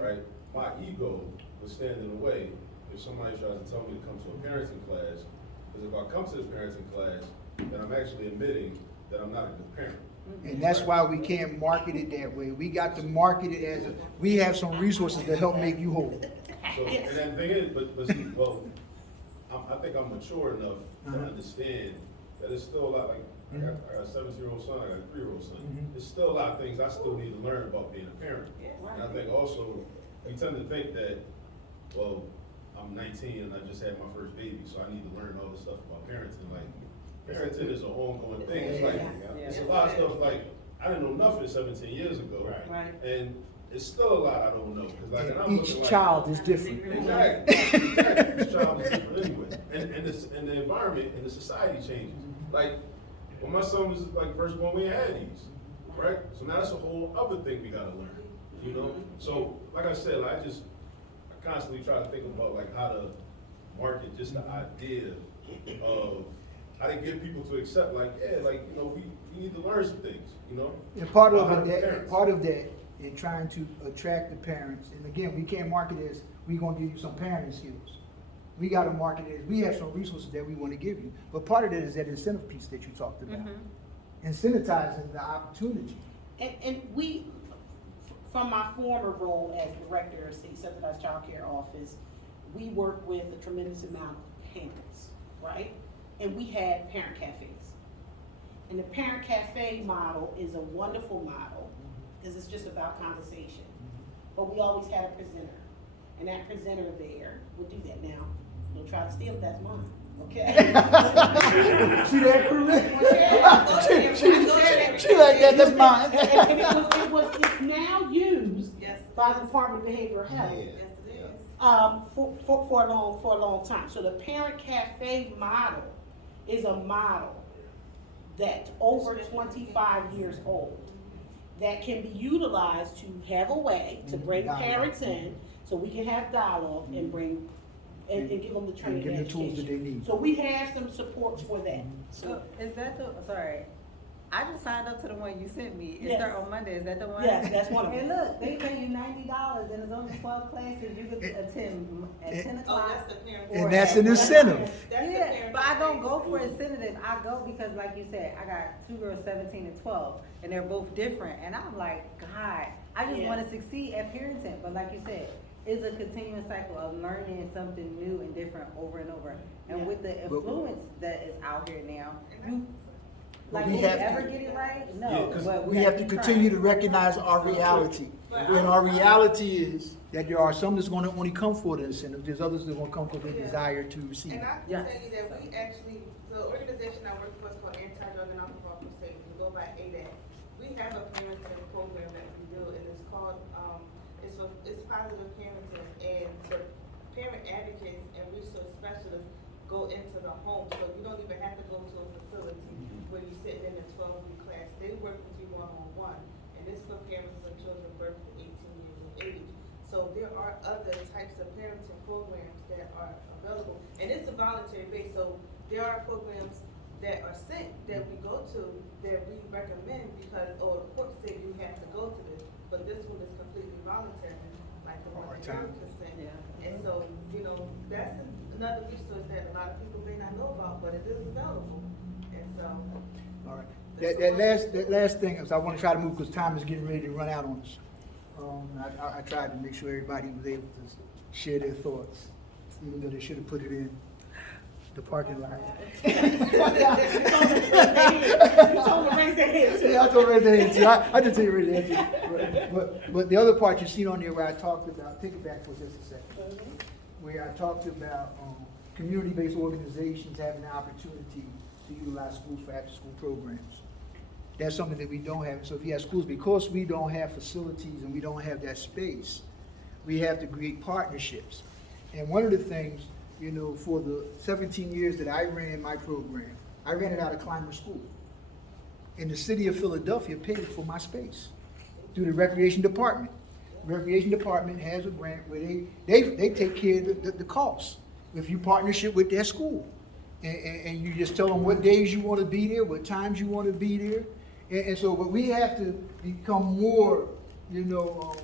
right? My ego would stand in the way if somebody tries to tell me to come to a parenting class, because if I come to this parenting class, then I'm actually admitting that I'm not a good parent. And that's why we can't market it that way. We got to market it as, we have some resources to help make you whole. So, and then the thing is, but see, well, I think I'm mature enough to understand that it's still a lot, like, I got a 17-year-old son, I got a 3-year-old son. There's still a lot of things I still need to learn about being a parent. And I think also, we tend to think that, well, I'm 19 and I just had my first baby, so I need to learn all this stuff about parenting. Like, parenting is an ongoing thing. It's like, it's a lot of stuff, like, I didn't know nothing 17 years ago. Right. And it's still a lot I don't know. 'Cause like, and I'm looking Each like, child is different. Exactly. Each child is different anyway. And the environment and the society changes. Like, when my son was like first born, we had these, right? So now that's a whole other thing we gotta learn, you know? So, like I said, like, I constantly try to think about like how to market just the idea of how to get people to accept, like, yeah, like, you know, we need to learn some things, you know? And part About how of to be that, parents. part of that in trying to attract the parents, and again, we can't market it as, we gonna give you some parenting skills. We gotta market it as, we have some resources that we wanna give you. But part of that is that incentive piece that you talked about. Incentivizing the opportunity. And we, from my former role as director of City Subsidized Child Care Office, we work with a tremendous amount of parents, right? And we had parent cafes. And the parent cafe model is a wonderful model, because it's just about conversation. But we always had a presenter, and that presenter there would do that now. Don't try to steal it, that's mine, okay? See that, Corinne? She like that, that's mine. And it's now used Yes. by the Department of Behavioral Health. Yes, it is. For a long time. So the parent cafe model is a model that's over 25 years old that can be utilized to have a way to bring Dialogue. parents in, so we can have dialogue and bring, and give them the training give and them the tools that education. they need. So we have some support for that. So is that the, sorry, I just signed up to the one you sent me. It Yes. start on Monday, is that the one? Yes, that's one of And them. look, they pay you $90 and it's only 12 classes you could attend at 10 Oh, o'clock. that's the parent. And that's an incentive. That's the Yeah, parent but I don't cafe. go for incentive. I go because, like you said, I got two girls, 17 and 12, and they're both different. And I'm like, God, I just Yeah. want to succeed at parenting. But like you said, it's a continuous cycle of learning something new and different over and over. And Yeah. with the influence that is out here now, you, like, We will we have to- ever get it right? Yeah, No, 'cause but We gotta have to keep continue to trying. recognize our reality. And our reality is that there are some that's gonna only come for the incentive, there's others that are gonna come for the Yeah. desire to receive. And I Yes. can tell you that we actually, the organization I work for is called Anti-Drug and Alcohol Crusade, we go by ADAC. We have a parenting program that we do, and it's called, it's positive parenting, and the parent advocates and resource specialists go into the home, so you don't even have to go to a facility where you're sitting in a 12-week class. They work with you one-on-one, and it's for parents of children birth to 18 years of age. So there are other types of parenting programs that are available, and it's a voluntary base, so there are programs that are sent that we go to, that we recommend because, or the court said you have to go to this, but this one is completely voluntary, like the one that Erica said. Yeah. And so, you know, that's another resource that a lot of people may not know about, but it is available, and so. All right, that last thing is, I wanna try to move, because time is getting ready to run out on us. I tried to make sure everybody was able to share their thoughts, even though they should have put it in the parking lot. You told them to raise their hands. Yeah, I told her that too. I just tell you right there too. But the other part you see on there where I talked about, take it back for just a second, where I talked about community-based organizations having the opportunity to utilize schools for after-school programs. That's something that we don't have. So if you have schools, because we don't have facilities and we don't have that space, we have to create partnerships. And one of the things, you know, for the 17 years that I ran my program, I ran it out of Clymer School. And the city of Philadelphia paid for my space through the recreation department. Recreation department has a grant where they take care of the costs if you partnership with their school. And you just tell them what days you want to be there, what times you want to be there. And so, but we have to become more, you know,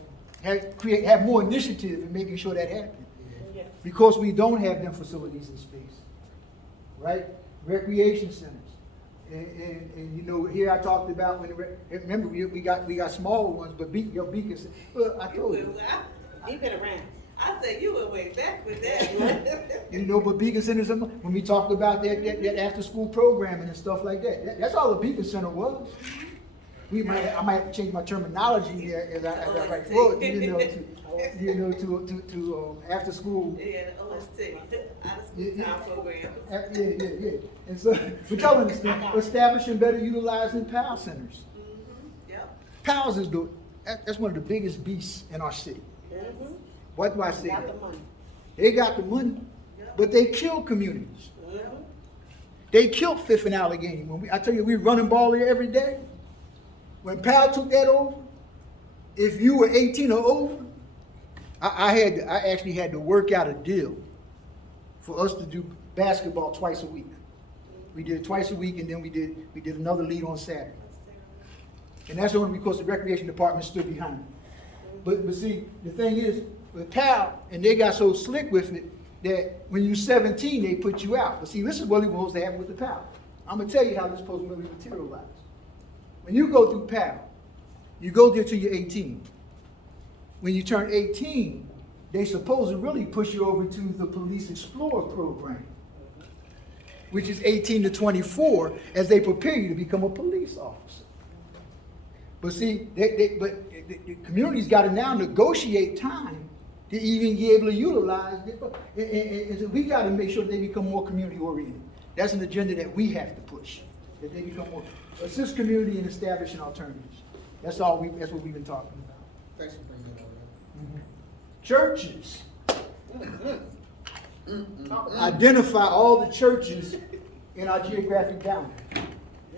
have more initiative in making sure that happens. Yeah. Because we don't have them facilities and space, right? Recreation centers. And you know, here I talked about when, remember, we got smaller ones, but your Beacon, well, I told you. You've been around. I said you went way back with that. You know, but Beacon Centers, when we talked about that after-school programming and stuff like that, that's all the Beacon Center was. I might have to change my terminology here as I write forward, to after school. Yeah, the OST, out of school time program. Yeah. And so, we're telling us, establishing better utilizing PAL centers. Yep. PALs is that's one of the biggest beasts in our city. Mhm. Why do I say Got that? the money. They got the money, but they kill communities. They killed Fifth and Allegheny. I tell you, we were running ball here every day. When PAL took that over, if you were 18 or over, I actually had to work out a deal for us to do basketball twice a week. We did it twice a week, and then we did another lead on Saturday. And that's only because the recreation department stood behind it. But see, the thing is, with PAL, and they got so slick with it, that when you're 17, they put you out. But see, this is what we're supposed to have with the PAL. I'm gonna tell you how this is supposed to really materialize. When you go through PAL, you go there till you're 18. when you turn 18, they supposed to really push you over to the Police Explorer program, which is 18 to 24, as they prepare you to become a police officer. But see, the community's got to now negotiate time to even be able to utilize it. And so we got to make sure they become more community oriented. That's an agenda that we have to push, that they become more, assist community in establishing alternatives. That's what we've been talking about. Thanks for bringing that up. Churches. Identify all the churches in our geographic boundary.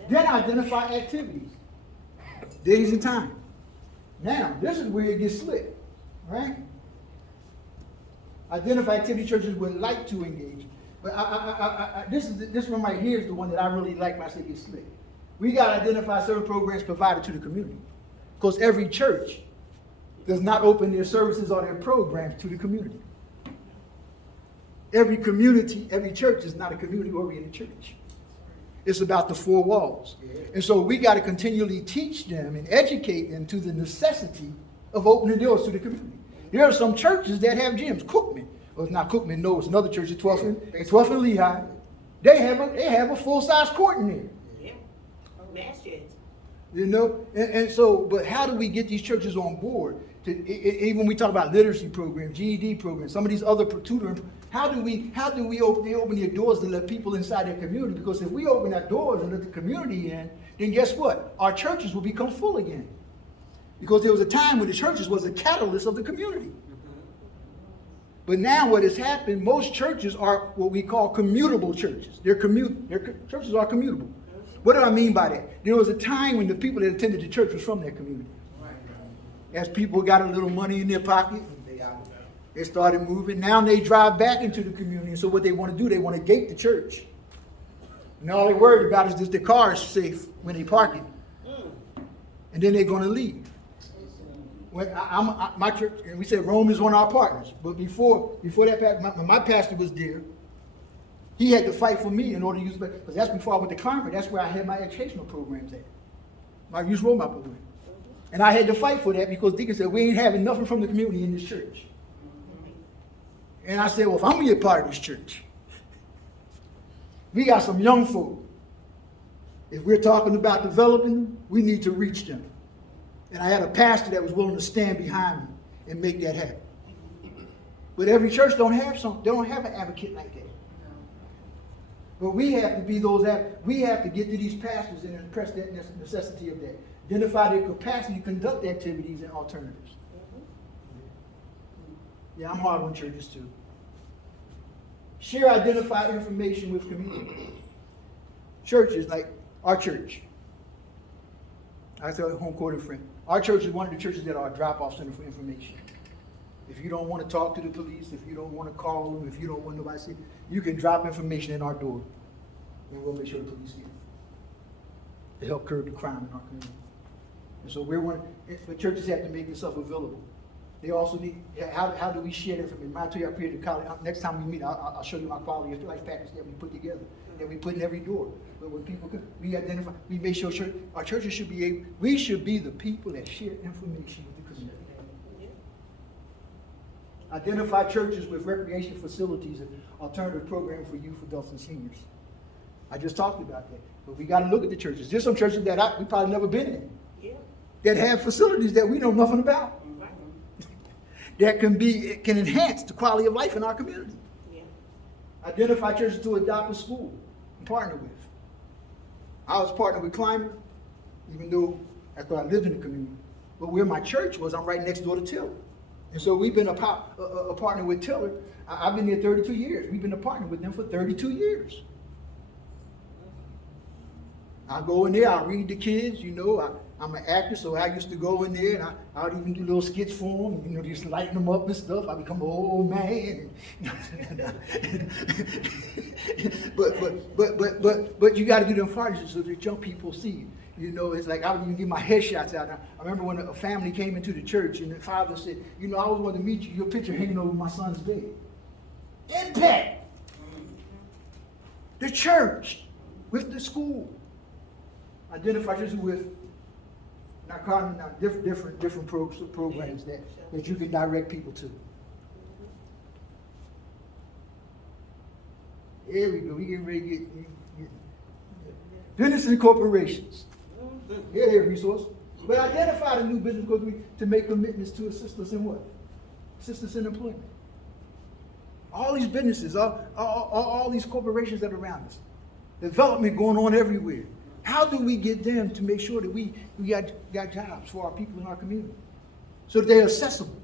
Then identify activities, days and time. Now, this is where it gets slick, right? Identify activity churches would like to engage. But this one right here is the one that I really like when I say get slick. We got to identify certain programs provided to the community. Because every church does not open their services or their programs to the community. Every community, every church is not a community-oriented church. It's about the four walls. And so we got to continually teach them and educate them to the necessity of opening doors to the community. There are some churches that have gyms. Cookman, well, it's not Cookman, no, it's another church at 12th and Lehigh. They have a full-size court in there. Yeah, mass jets. You know, and so, but how do we get these churches on board? Even we talk about literacy programs, GED programs, some of these other tutoring. How do we open their doors to let people inside their community? Because if we open our doors and let the community in, then guess what? Our churches will become full again. Because there was a time when the churches was a catalyst of the community. But now what has happened, most churches are what we call commutable churches. Their churches are commutable. What do I mean by that? There was a time when the people that attended the church was from their community. As people got a little money in their pocket, they started moving. Now they drive back into the community. And so what they want to do, they want to gate the church. And all they're worried about is that the car is safe when they park it. And then they're going to leave. When my church, and we said Rome is one of our partners. But before that, my pastor was there. He had to fight for me in order to use it. Because that's before I went to Climber. That's where I had my educational programs at. My youth role model program. And I had to fight for that because Deacon said, we ain't having nothing from the community in this church. And I said, well, if I'm going to be a part of this church, we got some young folk. If we're talking about developing them, we need to reach them. And I had a pastor that was willing to stand behind me and make that happen. But every church don't have an advocate like that. But we have to be we have to get to these pastors and impress that necessity of that. Identify their capacity to conduct activities and alternatives. Yeah, I'm hard on churches too. Share identified information with community. Churches like our church. I tell a home court friend. Our church is one of the churches that are a drop-off center for information. If you don't want to talk to the police, if you don't want to call them, if you don't want nobody to see, you can drop information in our door. And we'll make sure the police get it. To help curb the crime in our community. And so but churches have to make themselves available. They also need, how do we share that information? I tell you, I created a college. Next time we meet, I'll show you my quality of life package that we put together, that we put in every door. But when people come, we identify, we make sure our churches should be able, we should be the people that share information with the community. Identify churches with recreation facilities and alternative programs for youth, adults, and seniors. I just talked about that. But we got to look at the churches. There's some churches that we probably never been in. Yeah. That have facilities that we know nothing about. That can enhance the quality of life in our community. Yeah. Identify churches to adopt a school and partner with. I was partnered with Climber, even though after I lived in the community. But where my church was, I'm right next door to Tiller. And so we've been a partner with Tiller. I've been there 32 years. We've been a partner with them for 32 years. I go in there, I read the kids, I'm an actor, so I used to go in there and I would even do little skits for them, just lighten them up and stuff. I become an old man. But you got to do them parties so that young people see you. It's like I would even give my headshots out. I remember when a family came into the church and the father said, I always wanted to meet you. Your picture hanging over my son's bed. Impact. The church with the school. Identify churches with different programs that you can direct people to. There we go, we getting ready to get business and corporations. Here they're a resource. But identify the new business to make commitments to assist us in what? Assist us in employment. All these businesses, all these corporations that are around us. Development going on everywhere. How do we get them to make sure that we got jobs for our people in our community? So that they're accessible.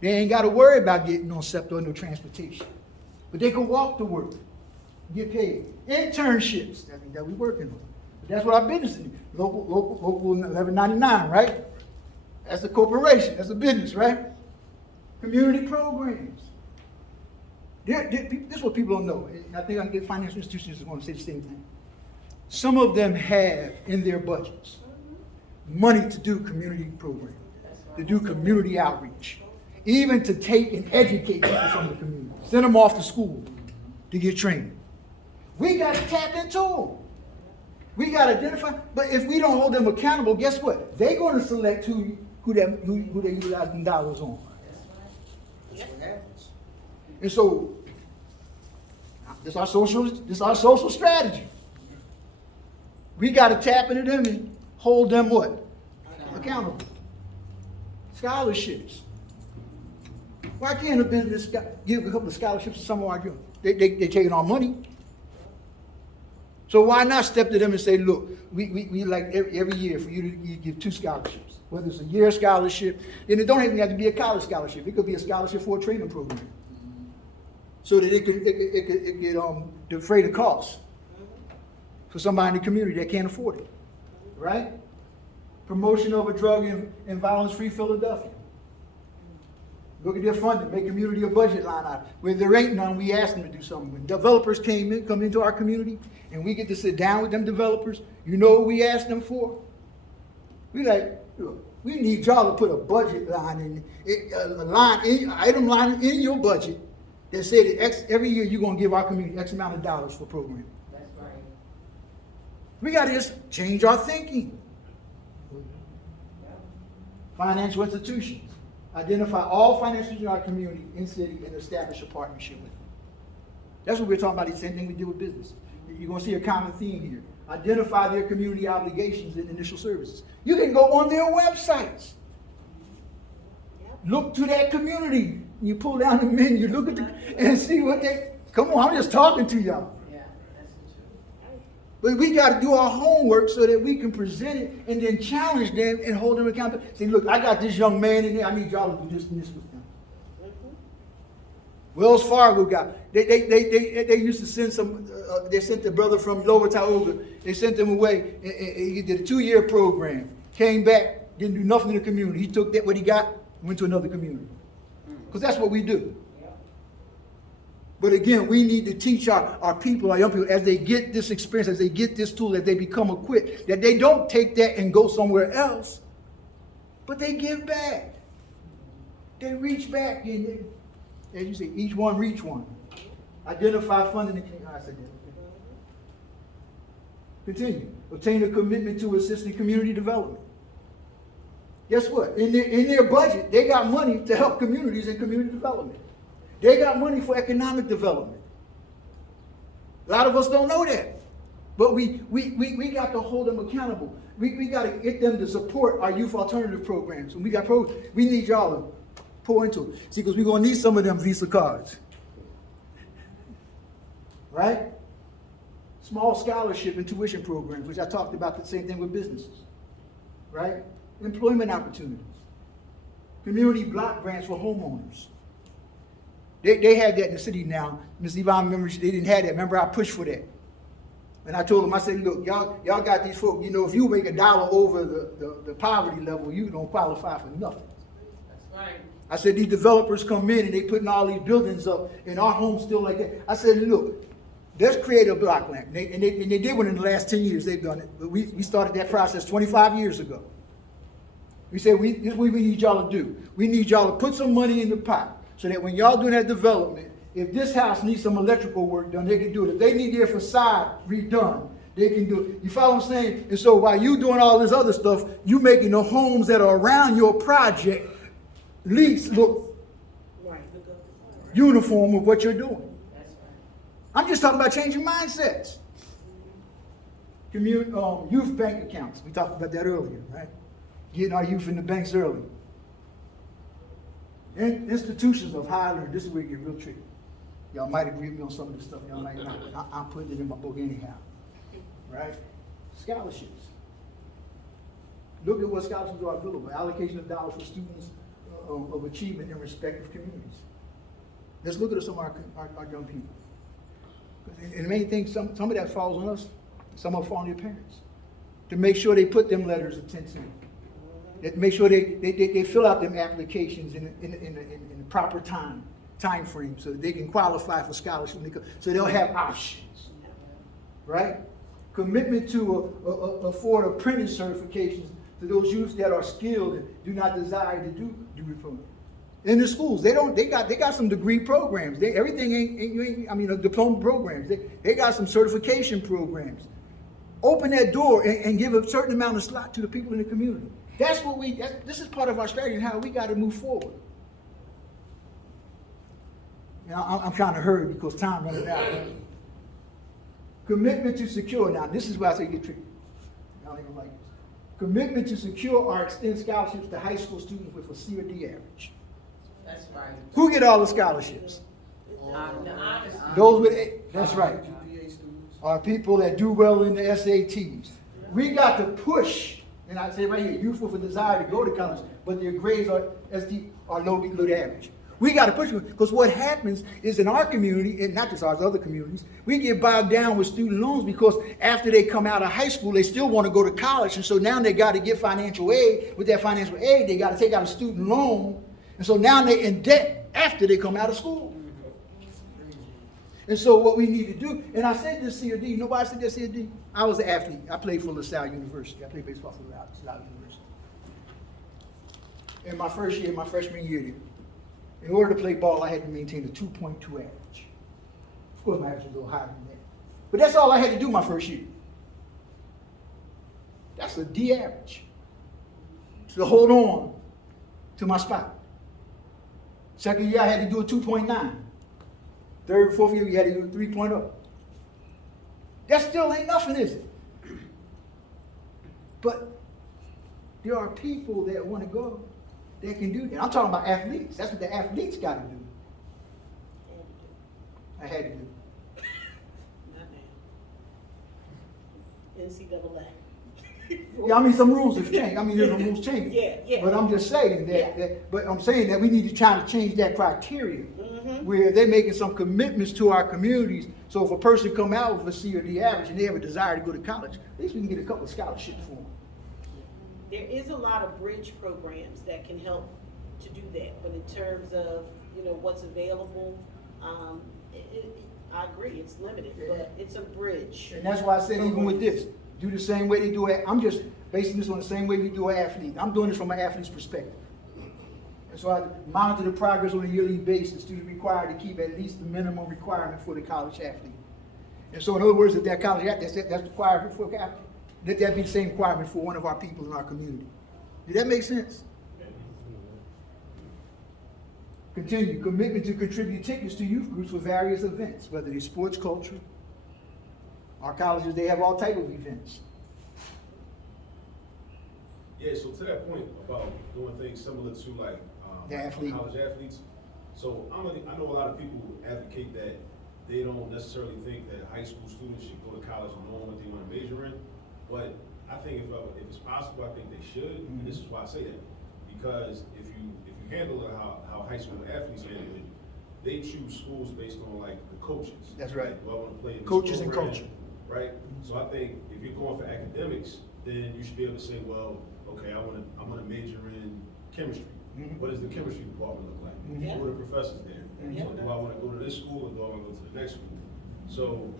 They ain't got to worry about getting on SEPTA or no transportation. But they can walk to work, get paid. Internships that we working on. But that's what our business is. Local 1199, right? That's a corporation. That's a business, right? Community programs. This is what people don't know. And I think I can get financial institutions that want to say the same thing. Some of them have in their budgets money to do community programs, to do community outreach, even to take and educate people from the community, send them off to school to get trained. We got to tap into them. We got to identify, but if we don't hold them accountable, guess what? They're going to select who they utilize them dollars on. That's what happens. And so, this is our social strategy. We got to tap into them and hold them what? Accountable. Scholarships. Why can't a business give a couple of scholarships to some of our girls? They taking our money. So why not step to them and say, look, we like every year for you to give 2 scholarships, whether it's a year scholarship, and it don't even have to be a college scholarship. It could be a scholarship for a training program, so that it could defray the cost for somebody in the community that can't afford it, right? Promotion of a drug and violence-free Philadelphia. Look at their funding, make community a budget line item. Where there ain't none, we ask them to do something. When developers come into our community, and we get to sit down with them developers, you know what we ask them for? We like, look, we need y'all to put a budget line item line in your budget that said that every year you're gonna give our community X amount of dollars for program. That's right. We gotta just change our thinking. Financial institutions. Identify all financial institutions in our community in city and establish a partnership with them. That's what we're talking about, the same thing we do with business. You're going to see a common theme here. Identify their community obligations and initial services. You can go on their websites. Look to that community. You pull down the menu, look at and see what come on, I'm just talking to y'all. Yeah, that's the truth. But we got to do our homework so that we can present it and then challenge them and hold them accountable. Say, look, I got this young man in here. I need y'all to do this and this with them. Wells Fargo got, they used to send they sent the brother from Lower Tioga. They sent him away. And he did a 2-year program. Came back, didn't do nothing in the community. He took what he got, went to another community. Because that's what we do. But again, we need to teach our people, our young people, as they get this experience, as they get this tool, that they become equipped, that they don't take that and go somewhere else, but they give back. They reach back, and as you say, each one reach one. Identify funding. I said that. Continue. Obtain a commitment to assisting community development. Guess what? In their budget, they got money to help communities in community development. They got money for economic development. A lot of us don't know that. But we got to hold them accountable. We got to get them to support our youth alternative programs. And we need y'all to pour into it. See, because we're going to need some of them Visa cards. Right? Small scholarship and tuition programs, which I talked about the same thing with businesses. Right? Employment opportunities. Community block grants for homeowners. They have that in the city now. Ms. Yvonne, remember, they didn't have that. Remember, I pushed for that. And I told them, I said, look, y'all got these folks, if you make $1 over the poverty level, you don't qualify for nothing. That's right. I said, these developers come in and they putting all these buildings up and our homes still like that. I said, look, let's create a block grant. And they did one in the last 10 years. They've done it. But we started that process 25 years ago. We said, this is what we need y'all to do. We need y'all to put some money in the pot so that when y'all doing that development, if this house needs some electrical work done, they can do it. If they need their facade redone, they can do it. You follow what I'm saying? And so while you doing all this other stuff, you making the homes that are around your project least look Right. uniform with what you're doing. That's right. I'm just talking about changing mindsets. Youth bank accounts, we talked about that earlier, right? Getting our youth in the banks early. Institutions of higher learning, this is where it get real tricky. Y'all might agree with me on some of this stuff, y'all might not. I'm putting it in my book anyhow, right? Scholarships. Look at what scholarships are available. Allocation of dollars for students of achievement in respective communities. Let's look at some of our young people. And the main thing, some of that falls on us, some of it fall on their parents. To make sure they put them letters of intent in. That make sure they fill out them applications in the proper time frame so that they can qualify for scholarship, so they'll have options, right? Commitment to afford apprentice certifications to those youths that are skilled and do not desire to do reform. In the schools, they got some degree programs. Everything ain't diploma programs. They got some certification programs. Open that door and give a certain amount of slot to the people in the community. This is part of our strategy and how we got to move forward. And I'm trying to hurry because time running out. Commitment to secure. Now, this is where I say get tricky. Y'all ain't gonna like this. Commitment to secure or extend scholarships to high school students with a C or D average. That's right. Who get all the scholarships? The honest. Those with A. That's right. GPA students. Are people that do well in the SATs. We got to push, and I say right here, youth with a desire to go to college, but their grades are low to average. We got to push them, because what happens is in our community, and not just ours, other communities, we get bogged down with student loans because after they come out of high school, they still want to go to college, and so now they got to get financial aid. With that financial aid, they got to take out a student loan, and so now they're in debt after they come out of school. And so what we need to do, and I said this C or D, nobody said this C or D. I was an athlete. I played for LaSalle University. I played baseball for LaSalle University. In my first year, my freshman year, in order to play ball, I had to maintain a 2.2 average. Of course, my average was a little higher than that. But that's all I had to do my first year. That's a D average. To hold on to my spot. Second year, I had to do a 2.9. Third and fourth year, you had to do a 3.0. That still ain't nothing, is it? But there are people that want to go that can do that. I'm talking about athletes. That's what the athletes got to do. I had to do. Not now. NCAA. Yeah, I mean, some rules have changed. I mean, there's some rules changing. Yeah. But I'm just saying but I'm saying that we need to try to change that criteria where they're making some commitments to our communities. So if a person come out with a C or D average and they have a desire to go to college, at least we can get a couple of scholarships for them. There is a lot of bridge programs that can help to do that, but in terms of, what's available, I agree, it's limited, but it's a bridge. And that's why I said even with this, do the same way they do it. I'm just basing this on the same way we do an athlete. I'm doing this from an athlete's perspective. And so I monitor the progress on a yearly basis. Students required to keep at least the minimum requirement for the college athlete. And so in other words, if that college athlete, that's required for an athlete, let that be the same requirement for one of our people in our community. Did that make sense? Continue. Commitment to contribute tickets to youth groups for various events, whether they're sports, culture. Our colleges, they have all type of events. Yeah, so to that point about doing things similar to like The athlete. college athletes. So I know a lot of people advocate that they don't necessarily think that high school students should go to college knowing what they want to major in. But I think if it's possible, I think they should. And this is why I say that, because if you handle it how high school athletes handle it, they choose schools based on like the coaches. That's right. Like, do I want to play in this Coaches and program? culture. Right. So I think if you're going for academics, then you should be able to say, well, okay, I want to major in chemistry. What does the chemistry department look like? Yeah. Who are the professors there? Yeah. So do I want to go to this school or do I want to go to the next school? So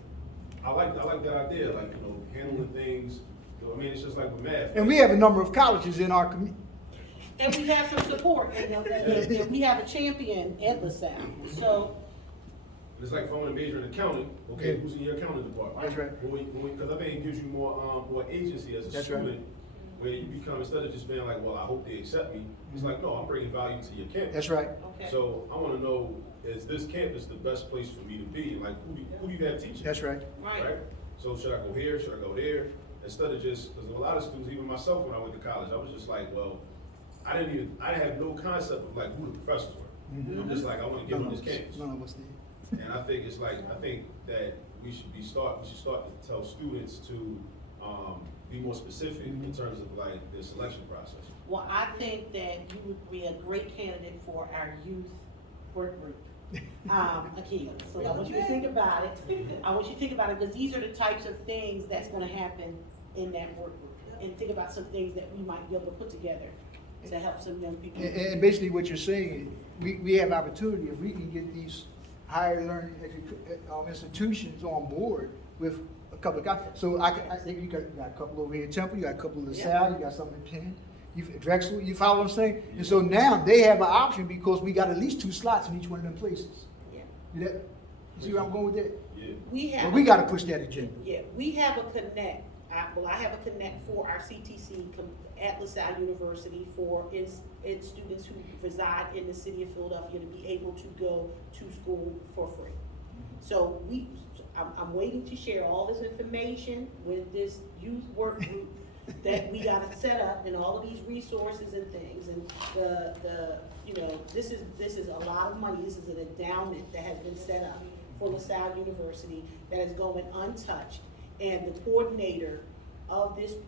I like that idea, like, handling things. I mean, it's just like with math. And we have a number of colleges in our community. And we have some support, and we have a champion at LaSalle, so It's like if I want to major in accounting, okay, Yeah. who's in your accounting department? That's right. Because I think it gives you more agency as a That's right. student, where you become, instead of just being like, well, I hope they accept me, it's like, no, I'm bringing value to your campus. That's right. Okay. So I want to know, is this campus the best place for me to be? Like, who do you have teaching? That's right. Right. So should I go here, should I go there? Instead of just, because a lot of students, even myself when I went to college, I was just like, well, I had no concept of like who the professors were. I'm just like, I want to get on this campus. None of us did. And I think it's like, I think that we should start to tell students to, be more specific in terms of like the selection process. Well, I think that you would be a great candidate for our youth work group. Akia, so I want you to think about it. I want you to think about it, because these are the types of things that's gonna happen in that work group. And think about some things that we might be able to put together to help some young people. And basically what you're saying, we have opportunity, if we can get these higher learning institutions on board with a couple of guys. So I think you got a couple over here at Temple, you got a couple of LaSalle, you got some in Penn, Drexel, you follow what I'm saying? And so now they have an option because we got at least 2 slots in each one of them places. Yeah. You see where I'm going with that? Yeah. Well, we gotta push that agenda. Yeah, we have a connect, I have a connect for our CTC at LaSalle University for its students who reside in the city of Philadelphia to be able to go to school for free. So I'm waiting to share all this information with this youth work group that we gotta set up, and all of these resources and things, and this is a lot of money. This is an endowment that has been set up for LaSalle University that is going untouched, and the coordinator of this